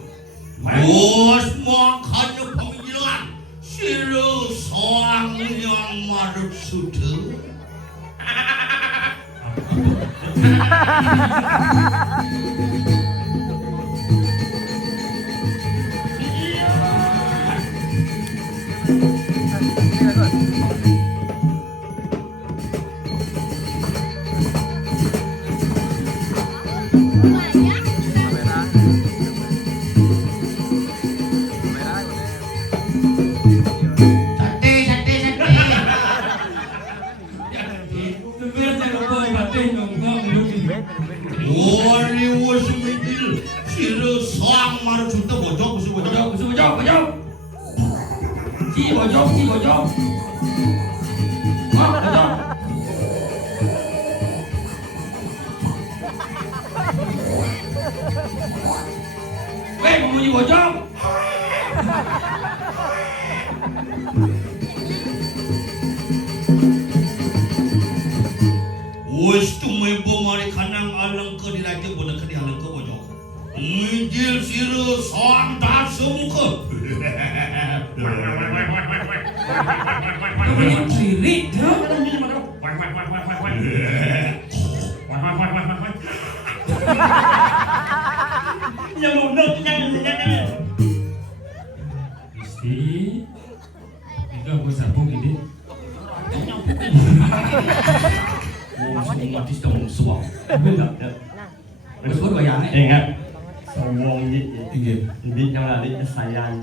Bos makanya pemilihan siru soang yang madut sudah. Bojong. Weh, memuji bojong. Wes tumebo mari kanang alang ke dilaju bodoh ke dialang ke bojong. Ngijil siru soang tak semuka. Namanya kiri dah. Yang lunak yang Isti. Itu aku sabuk ini. Semua artis dong suang. Betul bayangnya. ingat sombong gitu. Inggih. Jadi jangan ada sayang.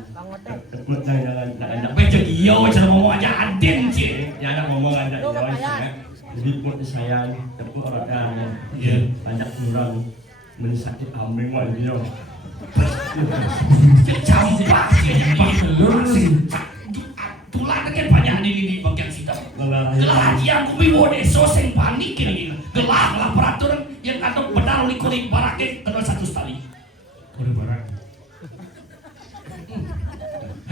Jangan Baca dia cara ngomong aja adin sih. ya ada ngomong aja ya. Jadi buat sayang, tapi orang kan Iya. banyak orang mensakit ambing wah dia. Campak sih. Tulah kan banyak di bagian situ. Gelah dia aku biwo deso sing panik ini. Gelah lah peraturan yang ada pedal di kulit barake kena satu tali. Udah barang.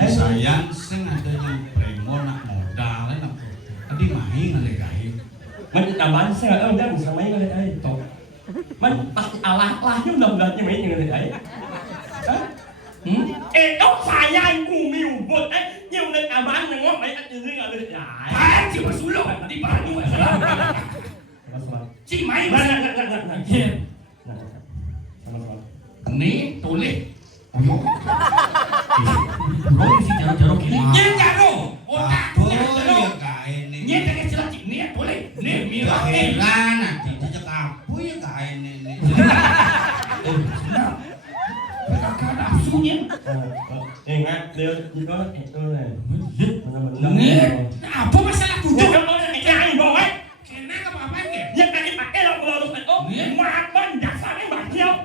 Sayang sing ada yang premo nak modal nak. Tadi main ada gaib. aman saya udah bisa main kali ai to. Man pasti alah-alahnya udah main kali ai. Ốc phải anh cùng miu vượt ấy nhiều nên bán nó ngót mấy anh như là được Anh chỉ mà xuống lỗ đi bán như vậy chị mày nih tulis Bro si jaro-jaro gini Nyet jaro. Otak Apa jaro. ya kain ini? Nyet dengan sila cik nih tulis nih mira Heran nanti jejak apa ya kain ini? kakak nafsunya ingat dia juga itu nih nih Apa masalah dia duduk? kan mau nyai bawa Kena apa-apa ya? dia kayak pakai lo kalau oh makan dasarnya banyak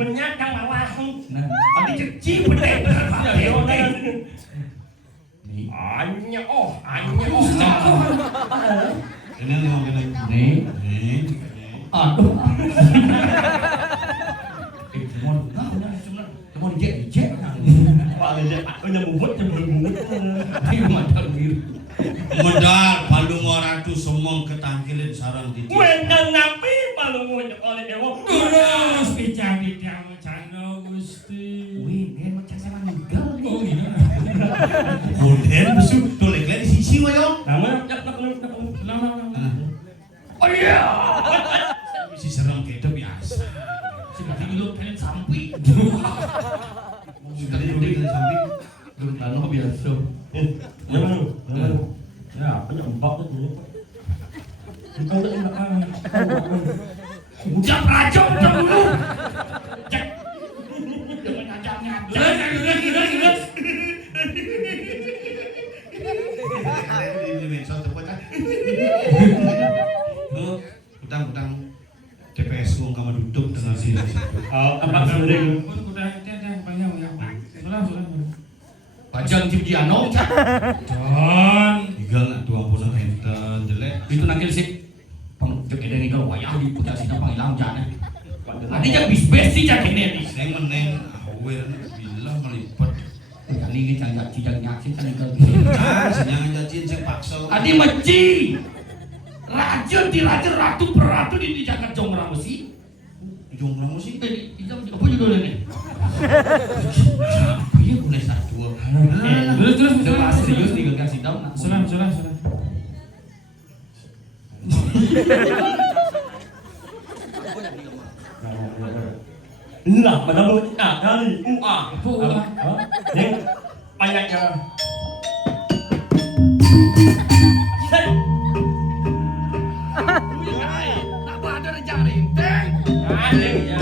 menyakang lalang tadi kecil bener hanya oh Ini nih aduh mau dijek paling dia aku nyambut ayo macam gitu medal palung orang tu semong ketangkilin sarang di. Wenang napi paling mau oleh ewo Terus bicara-bicara macam Gusti. wih dia macam sama ninggal Oh iya. Golden besuk tolek lagi sisi wayo. nama oh iya Si serang kita biasa. seperti dulu kalian sampai Sekali udah kita sampai. belum tanah biasa ya apa nyembak tuh kau tak enak udah racun udah dulu cek jangan ngajak-ngajak Ini menso tepat kan? Utang TPS uang kamar duduk dengan sini. apa sering Pajang Cipiano cak Don. Igal nak tuang pun enten jelek. itu nanti sih pengjek ini kalau wayang di putar sini panggilan jana ada yang bis-bis sih cak ini Saya meneng awir bilang melipet. ini kan cijang nyaksi kan itu Senang jajin saya paksa. adi meci racun di racun ratu per ratu di jagat jongrang besi Ujung kamu sih. itu apa judulnya nih Siapa ya boleh satu. Terus. udah serius nih gak kasih tahu Salam. Inilah pada mulut kali UA. UA. Ini banyaknya. apa ada rencana rinteng Ada ya.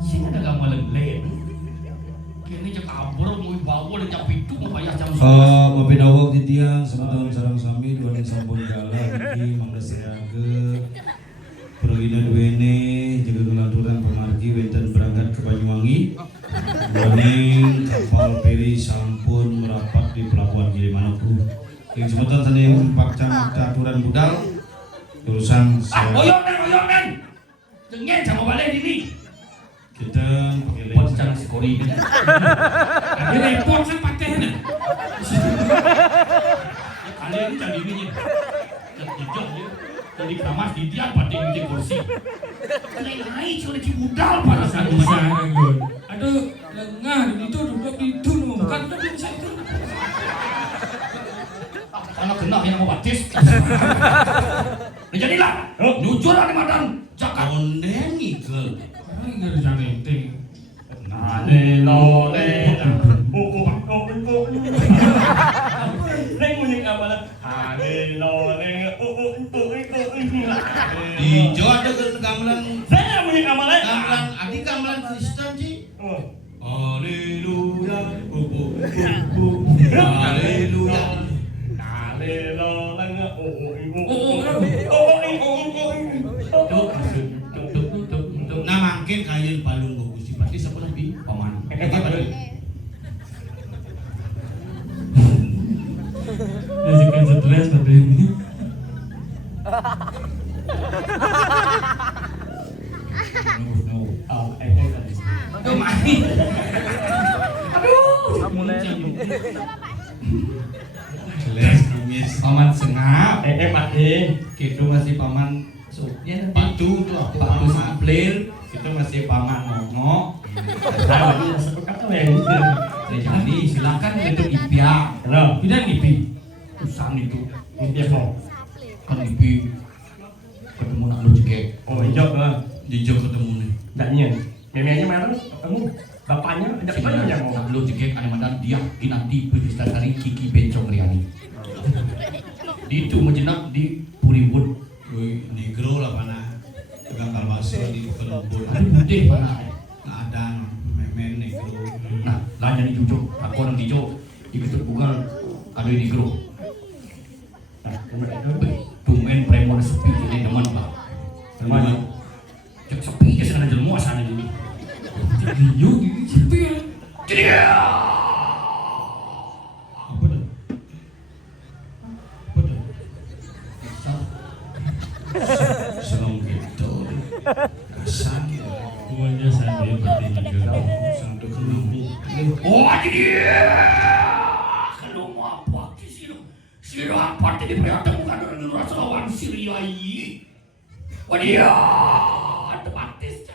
sini ada gambar lelen kini cek abro mau bawa dan jam itu mau bayar jam Maafin awak di tiang sebetulnya sarang sami dua ning sampun gala iki mangdes siaga pergina duwene jaga kelaturan pemargi wenten berangkat ke Banyuwangi Warning kapal feri sampun merapat di pelabuhan Gilimanuk. Yang sebentar tadi pakcam aturan budal urusan saya oyonan dengen sama balik ini kita pakai buat lens. secara skori ini Ada repot kan patehnya. kali ini jadi ini jejak ya jadi kamar di tiang pada di kursi naik sudah budal pada saat itu Sana gue. Aduh, lengah itu duduk itu bukan udah bisa itu. karena kena yang mau batis jadilah jujur ada madan jakat Onden igel. Ini nggak ada nenting. Lole. Neng munyek apalah. Lole. Di Jawa ada gamelan Saya munyek apalah. gamelan adik gamelan Kristen sih. Haleluya. Haleluya. Nah makin kain palung Gusti Pati siapa lebih paman. Masukkan stres pada ini. Aduh main. Jelas nangis. Paman sengap, gitu masih paman supnya Patu tuh aku Pak paman. Samplir, itu masih paman ngomong. Nah, ini satu kata yang jadi silakan bentuk impian. Halo, tidak ngipi. Urusan itu impian mau. Kan ngipi ketemu nak lu cekek. Oh iya lah. Dijok ketemu nih. Daknya, memangnya mana ketemu? Bapaknya ada mana yang mau nak lu cekek ane mandan dia kinanti Putustasari Kiki Bencong Riani. Itu menjenak di Puribun. Woi, negro lah pana. Tukang kalbaso di Penubun. Ada putih mana? Nggak ada memen negro. Nah, lah jadi cucuk, aku orang hijau, ikut Google, ada di grup. Nah, tumben premon sepi ini teman pak. Teman, cek sepi aja sana jelmu sana jadi. Video gini sepi ya. Jadi Apa tuh? Apa tuh? Senang gitu. Kasar gitu. Semuanya saya berarti juga. Sangat kenal. oh jadi kalau mau apa sih lo? Siro apa tadi perhatian bukan orang rasa lawan Syria ini. Wadia, tematis.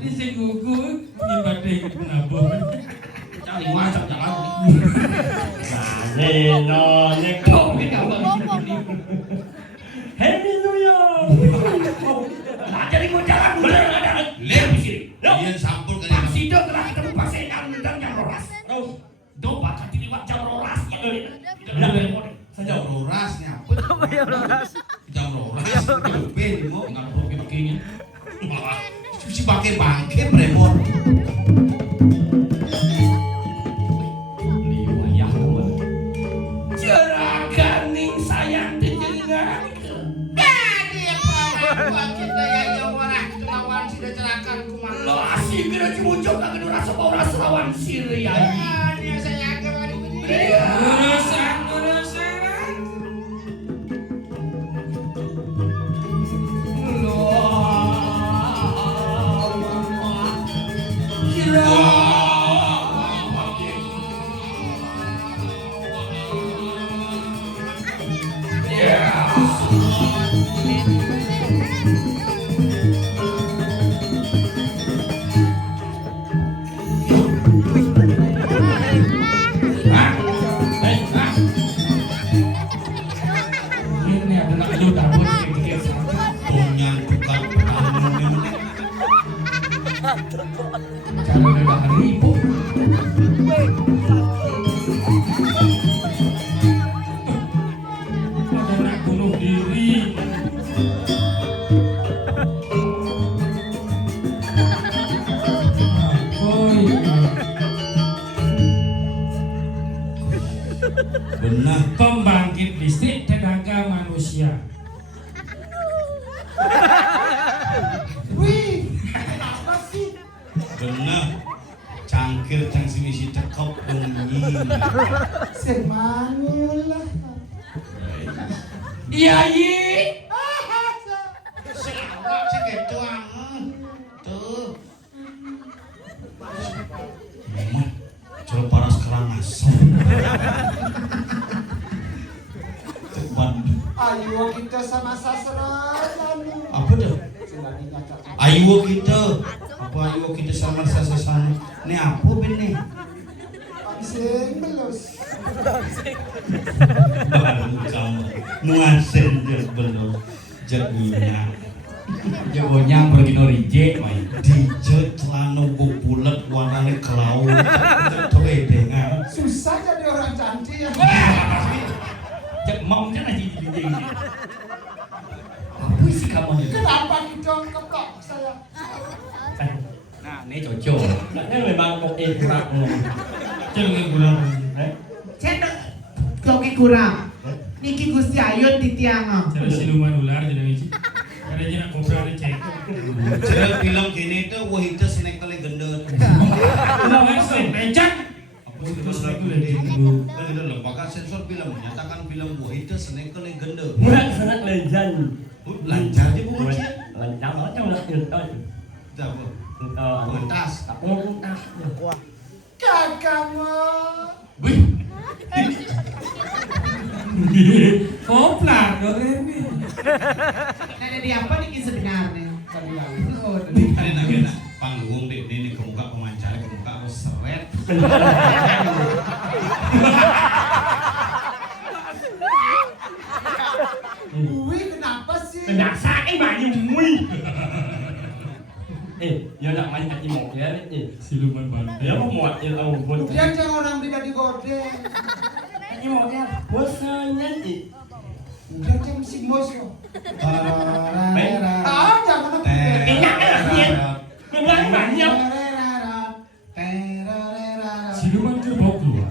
Ini si gugu nyibadai kenapa? Cari macam jalan. Neno, neko, Haleluya. Nah, jadi mau jalan bener ada. Lihat di sini. Iya sampul Pak kali. Sido telah ketemu Pak Senan dan Jam Roras. Do bakal diliwat Jam Roras. Jam rorasnya apa? Jam roras. Ben mau Tinggal begini. si pakai bangke premon. Liwayah teman. Jerakan ning sayang tejengan. Lo asik kira cimuncok kagak rasa bau rasa lawan Syria. Urusan. Ini adalah lu dapur kayak Tonyan tukang petani ini. Jangan ada ribu. Ada nak bunuh diri. Benar. Pembangkit listrik tenaga manusia. Benar. Cangkir cang si misi cekop bunyi. Semanilah. Iya yi. Siapa sih gitu tuh. Mama, coba paras kerangas. Cepat. Ayo kita sama sasaran. Apa tuh? Ayo kita. Apa ayo kita sama sasaran? Ini apa ben nih? Sing belus. Baru kamu nuansen dia belum jadinya. Jagonya pergi no reject main. Dijek celana bulat warnanya kelau. Dengan Susah jadi orang cantik ya. Cek mau jangan jadi reject. Apa sih kamu ini? Kenapa kita ketok saya? Nah, ini cocok. Nah, ini memang oke kurang. Jangan kurang. Cendok koki kurang. Niki Gusti Ayun titiang. Cara siluman ular jadi ngisi. Ada jenak kobra ada cek. Cara film kene itu wah itu sinekale gendut. Ulah masuk pencet. Apa sih itu sinekale gendut? Kan itu lembaga sensor film menyatakan film wah itu sinekale gendut. Buat sangat legend. Lancar dia bukan sih? Lancar macam nak cerita. Apa? Pentas. Tak pentas. Kakakmu. Wih. Koplar dong ini. Ada di apa nih sebenarnya? Oh, Ini nak panggung deh ini ke muka pemancar ke muka harus seret. Wih, kenapa sih? Kenapa banyak mui? Dia nak main kaki mau ya ni. Siluman baru. Dia mau muat dia tahu buat. Dia jangan orang pribadi gorden. Kaki mau dia bosannya ni. Dia jangan si moso. Jangan aku. Enak dia. Memang banyak. Siluman kerbau keluar.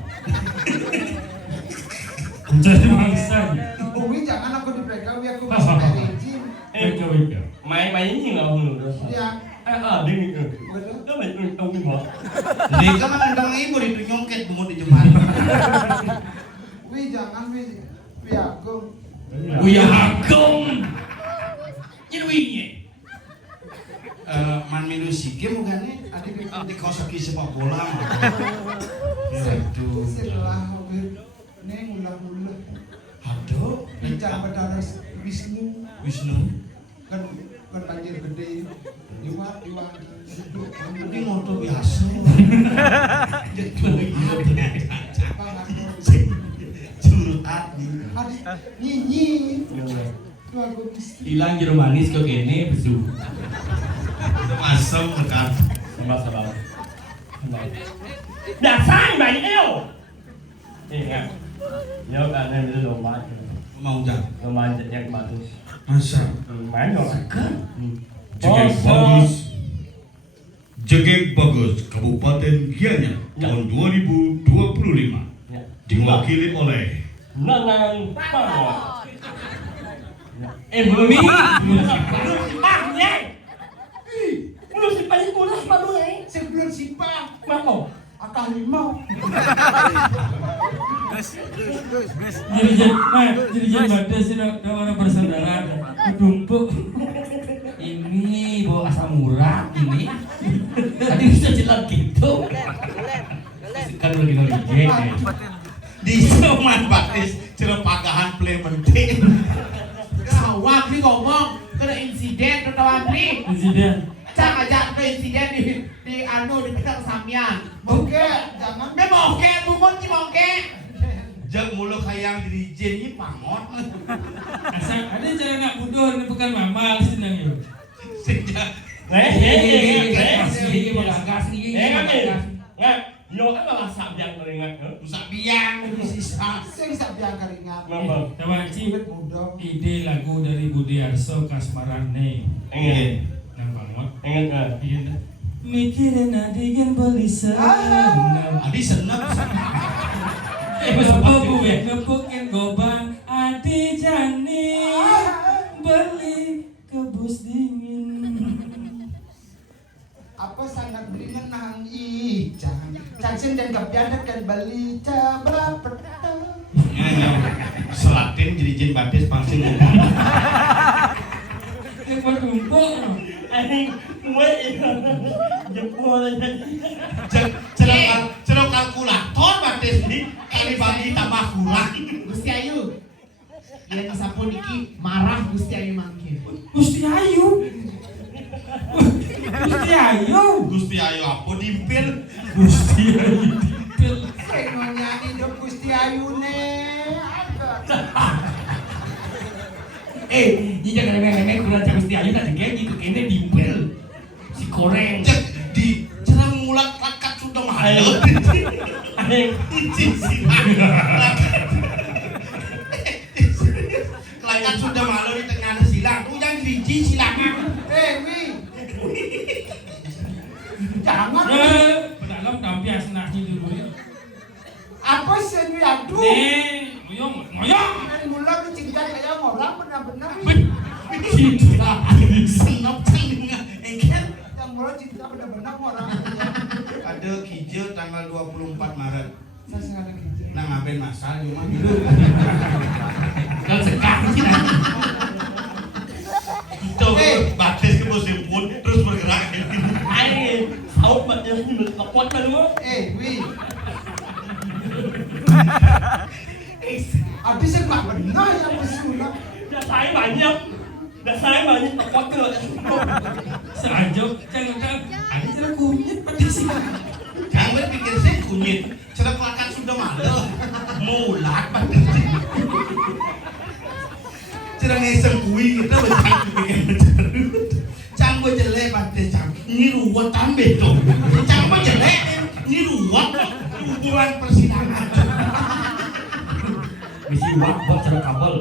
Menjadi mangsanya. Wih, jangan aku dipegang, aku bisa rejim. Wika. Main ini nggak menurut. Dia. Dia ni ke. Dia main tahu ni buat. Dia kan mendang ibu itu nyongket bumut di jemari. Wih, jangan wih. Wih, aku. Wia Agung. Ini winya. Man minum sikim bukan nih? Ada di kosaki sepak bola. Aduh. Setelah ini ulah-ulah. Aduh. Bicara pada Wisnu. Kan banjir gede. Iwat. Ini motor biasa. Curhat. Nyi. Hilang jeruk manis kok kene besu. Masam dekat. Sama-sama. Dasar banyak yo. Ingat. Yo kan ini lomba. Mau jangan. Lomba yang bagus. Masa. Main yo kan. Jegek Bagus Kabupaten Gianyar tahun 2025 diwakili oleh Nanang Pangwa. Bumi. Pangnya. Belum sipai kuras malu Sebelum simpang. Mau. Akal limau. Jadi badas sih orang bersaudara. Kudumpuk. Ini bawa asam urat ini. Tadi bisa jelas gitu. Kan lagi ngejek. di Seman Batis Cilepagahan Plementing. Sawak nih ngomong kena insiden tertawan nih. Insiden. Jangan ajak ke insiden di anu di pedang Samyan. Moke, jangan. Me moke, bumon ki moke. Jak mulu kayang dirijen ini pangot. Asal ada cara nak budur ni bukan mamal senang yo. Sejak Yo kan malah sabiang keringat ke? sabiang sisa. Sing sabiang keringat. Ngapa? Tawa ci Muda. ide lagu dari Budi Arso Kasmarane. Ingat. Nang bangot. Ingat ke? Iya dah. Mikirin adigan beli senam. Adi senap. Apa gue ngepukin gobang adi jani beli kebus dingin. Apa sangat beringan nang ijang. Cangsen dan kepiadat kan beli cabra petang. Selatin dirijen Batis pangsing. Ekor tumpuk. Aing gue jempol aja. Cerok kalkulator Batis ini kali bagi tambah kurang. Gusti Ayu. Dia disapu niki marah Gusti Ayu mangke. Gusti Ayu. Gusti Ayu. Gusti Ayu apa dimpil? Gusti Ayu dipil. Sing nyanyi hidup Gusti Ayu ne. Ini jangan remeh-remeh kurang Gusti Ayu tak degeng itu kene dimpel. Si goreng. Cek di cerang mulat lakat sudah mahal. Aing Lakat sudah mahal di tengah silang. Ujang biji silangan. Wi. Jangan. Dalam tampias nak hidup ni. Apa sih ini aduh? Nih, ngoyong. Mula lu cinta kayak orang benar-benar. Cinta senop telinga engkel Yang mula cinta benar-benar orang. ada hijau tanggal 24 Maret Saya sengaja gitu. nang ngapain masal cuma gitu Kan sekarang sih. itu batis ke musim pun terus bergerak Ai, saut macam ni kuat kan lu. Wih. Habis saya nggak benar yang bersulap. Dah saya banyak. Kuat ke. Sengaja, jangan. Ada cara kunyit pada sini. jangan berpikir saya kunyit cerah kelakan sudah malu mulat batis cerah ngeseng kui kita bercang bikin cang berjelek batis cang ini ruwet tambah tuh cang berjelek ini ruwet hubungan persidangan Misi buat cara kabel.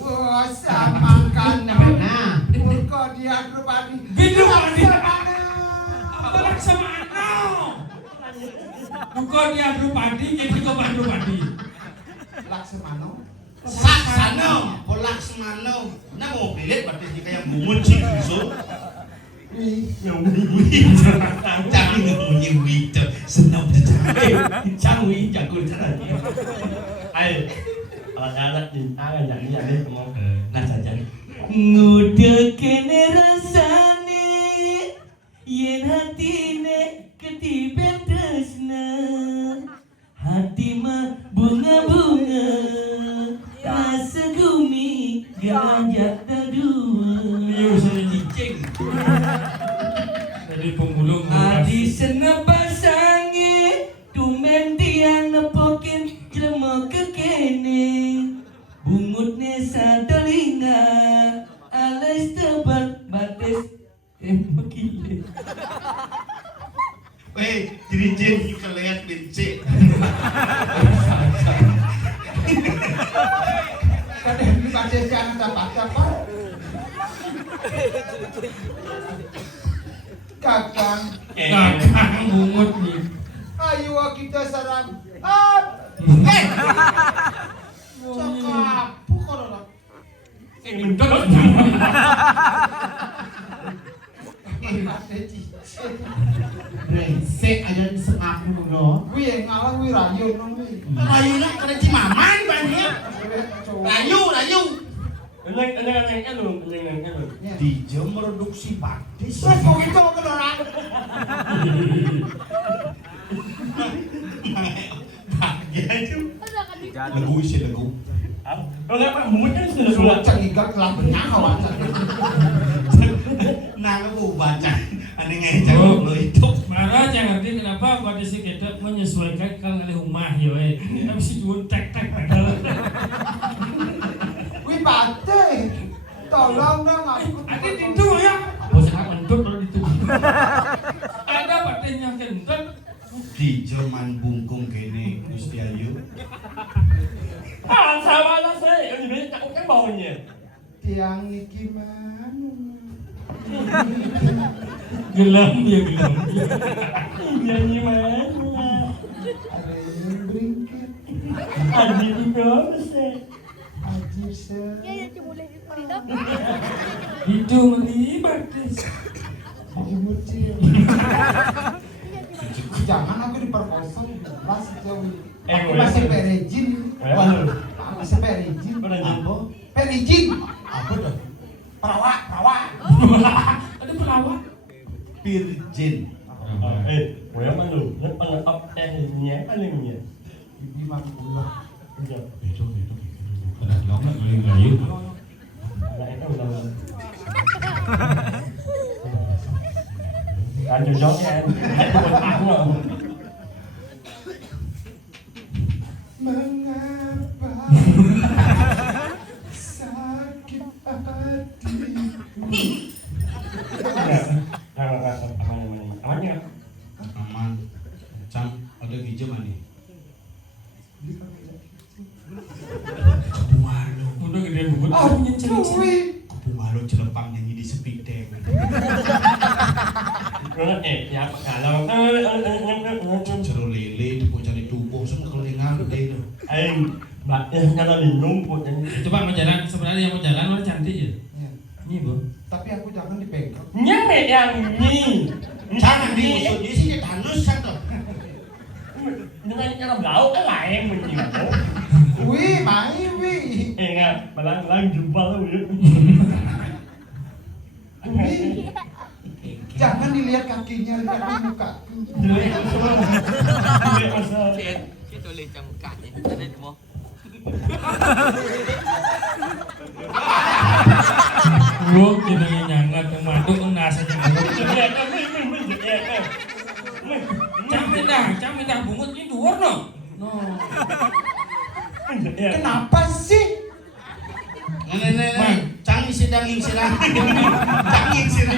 Wah, samakan. Nah, Muka dia Drupadi. Gitu, Drupadi. Laksamana. Apa Laksamana? Bukan dia Drupadi, jadi kau Drupadi. Laksamana. Saksana, Laksmana, nah mau pilih batis jika yang bungut sih so yang bunyi jangan bunyi wito senang Cang wi jago cara. Ai, anak-anak cinta kan jadi ngomong. Nah saja. ngude kene rasane yen hatine ketiben tresna hati mah bunga-bunga rasa gumi gajak dua Iya, saya cicing. Dari pemulung. hati senap pasange tumen tiang nepokin jelema kekene bungutne sadalinga alas tebat batis begini jin kelihat benci Kadang di baca jangan dapat apa. Kakang, Kakang bungut nih. ayo kita sarang. Cakap, bukan Bentuk. brengsek aja disengap dulu Gue yang ngalah gue rayu nong gue. rayu nak kena cimaman banyak rayu Eneng lu. Dijo mereduksi batis Terus kok gitu mau kedorang? bahagia itu legu sih legu Enggak Pak, bumbunya sudah Sudah cengigak telah bernyakawan. nah kamu baca aneh ngejak lo itu Marah jangan ngerti kenapa pada si kita menyesuaikan kang ada rumah ya. Tapi si jual tek padahal. Gue bate. Tolong dong aku. Ada itu ya. Apa sangat mendut kalau itu. Ada patenya kentut. Dijo man bungkung kene Gusti Ayu Ah, sama lah saya. Ini takut kan baunya. Tiang iki manu. Gelam dia gelam. Nyanyi mana? Ada yang bringkit. Adi juga bisa. Ajib se. Itu melibatis. Dimucil. Jangan aku diperkosa. Mas jauh. Aku masih perejin. Masih perejin. apa Perejin. apa dah Perawak. Ada pelawak. Virgin Boleh mana lu? Apa tehnya? Anehnya. Ibu makulah. Iya. Itu. Ada long nak ngayu. Anak itu udah. Kan jujurnya, aku Mengapa sakit hati? amannya. aman cang ada hijau mana Kubumalu Udah gede bubut. Kubumalu celepang nyanyi di sepideng Ya kalau Jero lele di puncak tubuh semua kalau Jangan gede itu. Aing mbaknya nyala di rumput ini. Coba mau jalan, sebenarnya yang mau jalan mana cantik ya? Iya. Ini bu. Tapi aku jangan dipegang. Nyame yang ini. Jangan diusut di sini tanus satu. Dengan cara blau kan lain menjiwa. Wih, main wih. Enggak, malang jubal lu. Wih. Jangan dilihat kakinya, lihat muka. Jelek asal. Itu boleh jam kaki. Ada di mau. Gua kita nyangat yang maduk kan nasa jangan. Jelek kan, Camin dah bungutnya dua no. No. Kenapa sih? Nenek, canggih sedang insirah. Canggih insirah.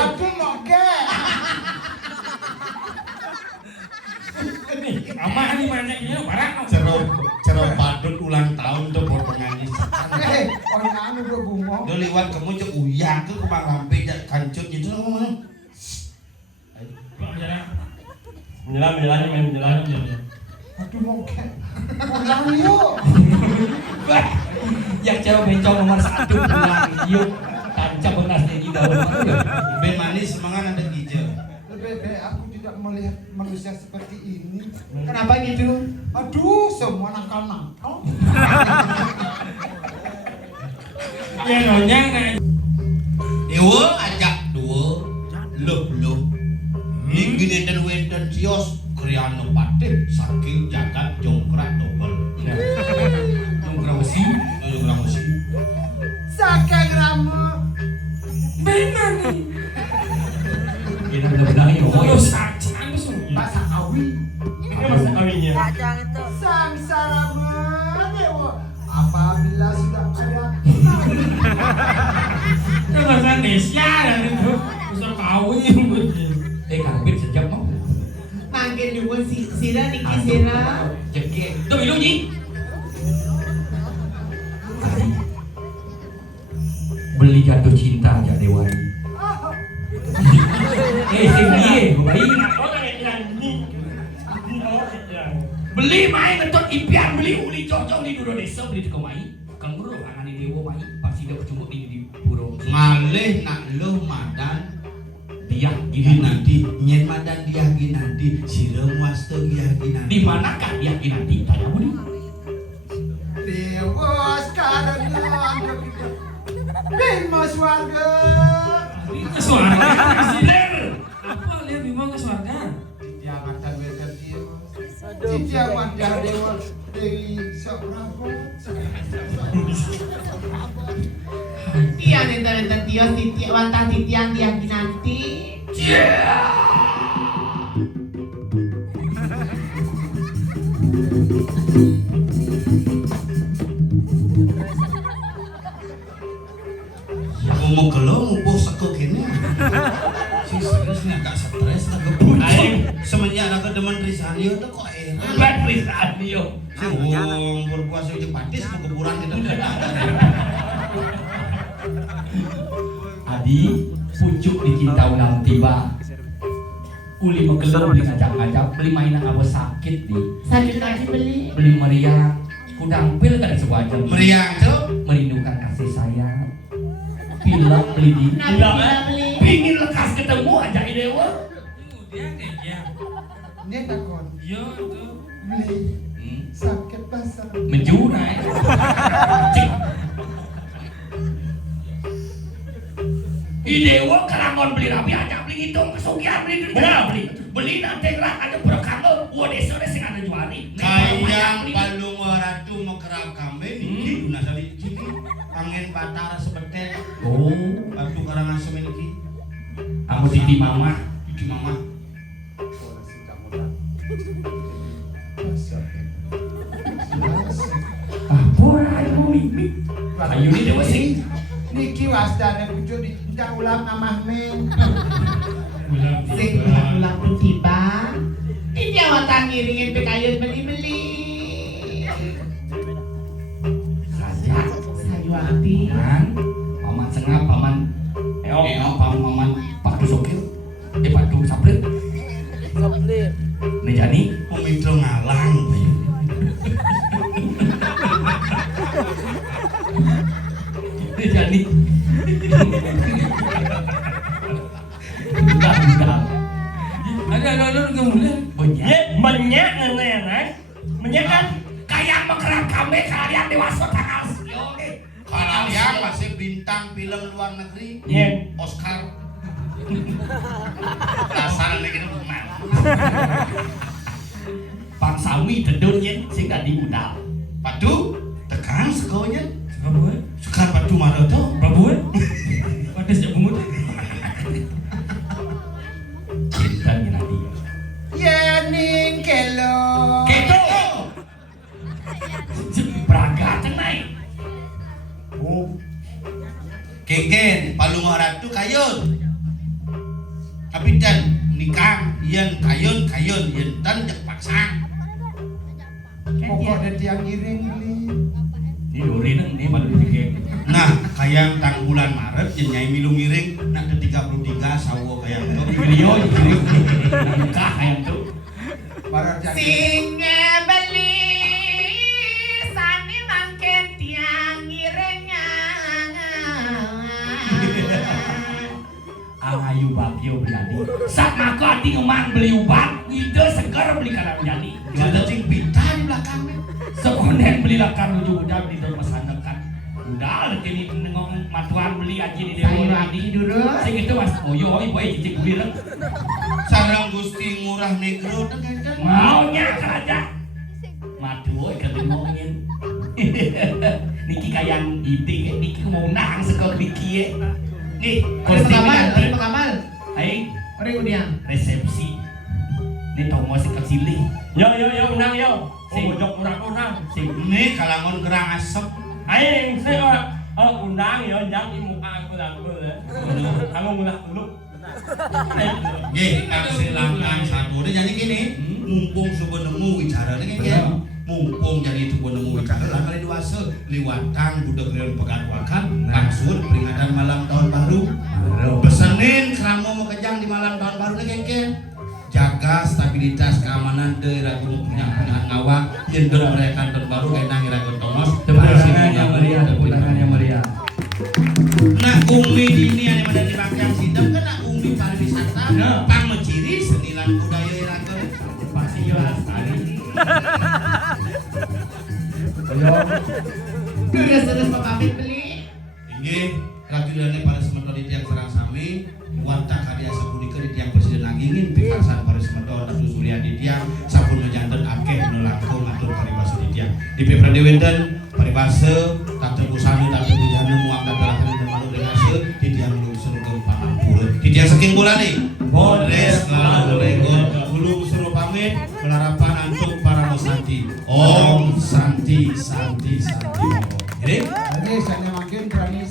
Aku mau ke. Ama nih manyaknya parah. Cerok padut ulang tahun tuh potongannya. Orang anu udah bungo. Lo lewat kamu cek uyang ke kemang lampe jak kancut gitu ngomong. Menjelang. Aduh mau ke. Pulang yuk. Yang cewek bencong nomor 1 pulang yuk. Tancap benasnya di dalam. Ben manis semangat ada hijau. Lebih baik aku tidak melihat manusia seperti ini. Kenapa gitu? Aduh, semua nakal-nakal. Ya nonyang nah. Ewo ajak dua. Loh. Iki nenten wenten sios kriano patih saking jagat jongkrak dobel. Jongkrak besi. Saking rame. Benar nih. Ini benar-benar ini Oh sacan semua. Pak Sakawi. Ini masa kawinnya. Kacang itu. Sangsara menewo. Apabila sudah ada. Itu bahasa Indonesia dan itu bisa kawin betul. Karbit sejam mau. Mangkin juga sira niki sira. Jekek. Tuh ilu nyi. Beli jatuh cinta aja Dewari. Sing ieu, bayi. Beli main betul impian beli uli cocok di duro desa beli di komai. Kang bro angan di dewo mai pasti dia kecumuk di burung. Ngalih nak lo madan Dia gini nanti nyen madan dia gini nanti sirem waste dia gini nanti. di manakah dia nanti tanya budi? Dewa sekarang anda kita. Bimas warga. Ke suarga presiden. Apa lihat Bima ke suarga? Jangan tanwetan dia. Tidak wadah dewa dari seorang. Tiang nenten tios titiak wantah titiang tiang kinanti. Ngomong gelo ngumpul seko gini. Si serius nih agak stres agak bucin. Semenjak aku demen Risanio tuh kok enak. Buat Risanio. Si wong berpuasa jeung patis mau kuburan kita. Adi pucuk di cinta ulang tiba. Uli megelem beli ngajak-ngajak beli mainan apa sakit di. Sakit lagi beli. Beli meriah. Kudang pil kan sewajar. Meriang tuh. Merindukan kasih sayang. Pilek beli di. Kenapa beli? Pingin lekas ketemu aja Dewa. Dia nih ya. Ini takon. Yo tuh. Beli sakit basah. Menjunai. Cik. Idewo karamon beli rapi aja beli hitung kesugihan beli duit beli nanti gerak aja berkalo desa sing ada juali Kayang palung ratu mau kerap kambing iki guna sali iki angin batara sebetet. Oh Batu karangan semen iki. kamu titi mama Pura mau mimpi ayo ini dewa sing Niki wasdane pucuk di ulang amah men. Sing ulang pun tiba. Tidak wantah ngiringin pekayun beli-beli. saja Sayu api. kan paman sengap paman paman Pak Dusokil Pak Dusaplit Komplit. Nejani Umi mitra ngalang. Jadi udah Ada kemudian. ya menyak ngenenek menyak kan kayak mekerap kami kalian dewasa tanggal sio nih Kalau yang masih bintang film luar negeri, Iya. Oscar. Dasar lagi rumah. Pak Sawi dedurnya sih gak diundang Padu, tekan sekonya. Babu, Sekarang padu mana tuh? babu, ada sejak bungut. cinta nanti Ya ning kelo. gitu Braga tenai Keken, palung ratu kayun. Tapi dan nikah, yen kayun, yen tan jek paksa. Pokok ada tiang giring beli. ini dorin ini malu dikek Nah, kayang tang bulan Maret yen nyai milu ngiring nak ada 33 sawo kayang tuh. video jadi nikah kayak tuh Barat jadi. Singe beli sani mangken tiang ngirengnya. ayu bagio berani sak aku hati ngomong beli ubat ide segar beli karena jadi Ada cing pita di belakangnya. sekonden beli lakan ujung udah beli terus masakan udah kini nengok matuan beli aja di dewa Lagi dulu. sing itu mas oyo boy cicik beli lah Sarang Gusti murah negro kan kan. maunya kerja madu boy kata ngomongin niki kayak ide niki mau nang sekor niki nih Ada pengamal. Hai Mari udiang. resepsi ini tau mau sikap silih yo unang yo sing bojok urang sing Ini kalangon gerang asep. aing sing undang yo yang imu aku lang kamu ngulah dulu Nggih, kasih langkang satu. Dia jadi gini, mumpung subuh nemu bicara dengan kan. Mumpung jadi subuh nemu bicara kali duasa liwatang budak reun pegadwakan langsung peringatan malam tahun baru. Pesenin keramo mau kejang di malam tahun baru nih kan. Jaga stabilitas keamanan daerah gunung punya ngawak yang merayakan tahun baru kayak nang iragon tonos. tepuk tangan yang meriah Nah, umi ini yang ada di Bangkang Sidam kan umi pariwisata, pang menciri senilan budaya iragon. pasti yo lestari Terus pamit beli. Inggih, rakyatnya pada sementara di tiang serang sami, wanta karya sapunika di tiang presiden angingin, pikarsan pada sementara Datu Surya di tiang, sabun mejanten akeh nelangkung atur paribasa di tiang. Di Peprade Wenten, paribasa, tata busani, tata bujana, muangkat dalakan dan malu dengase, di tiang lulusun ke Panampura. Di tiang saking bola nih, Bodres, lalu legon, gulung suruh pamit, melarapan antuk para mosanti. Om Santi, Santi, Santi. Jadi, Ini saya makin berani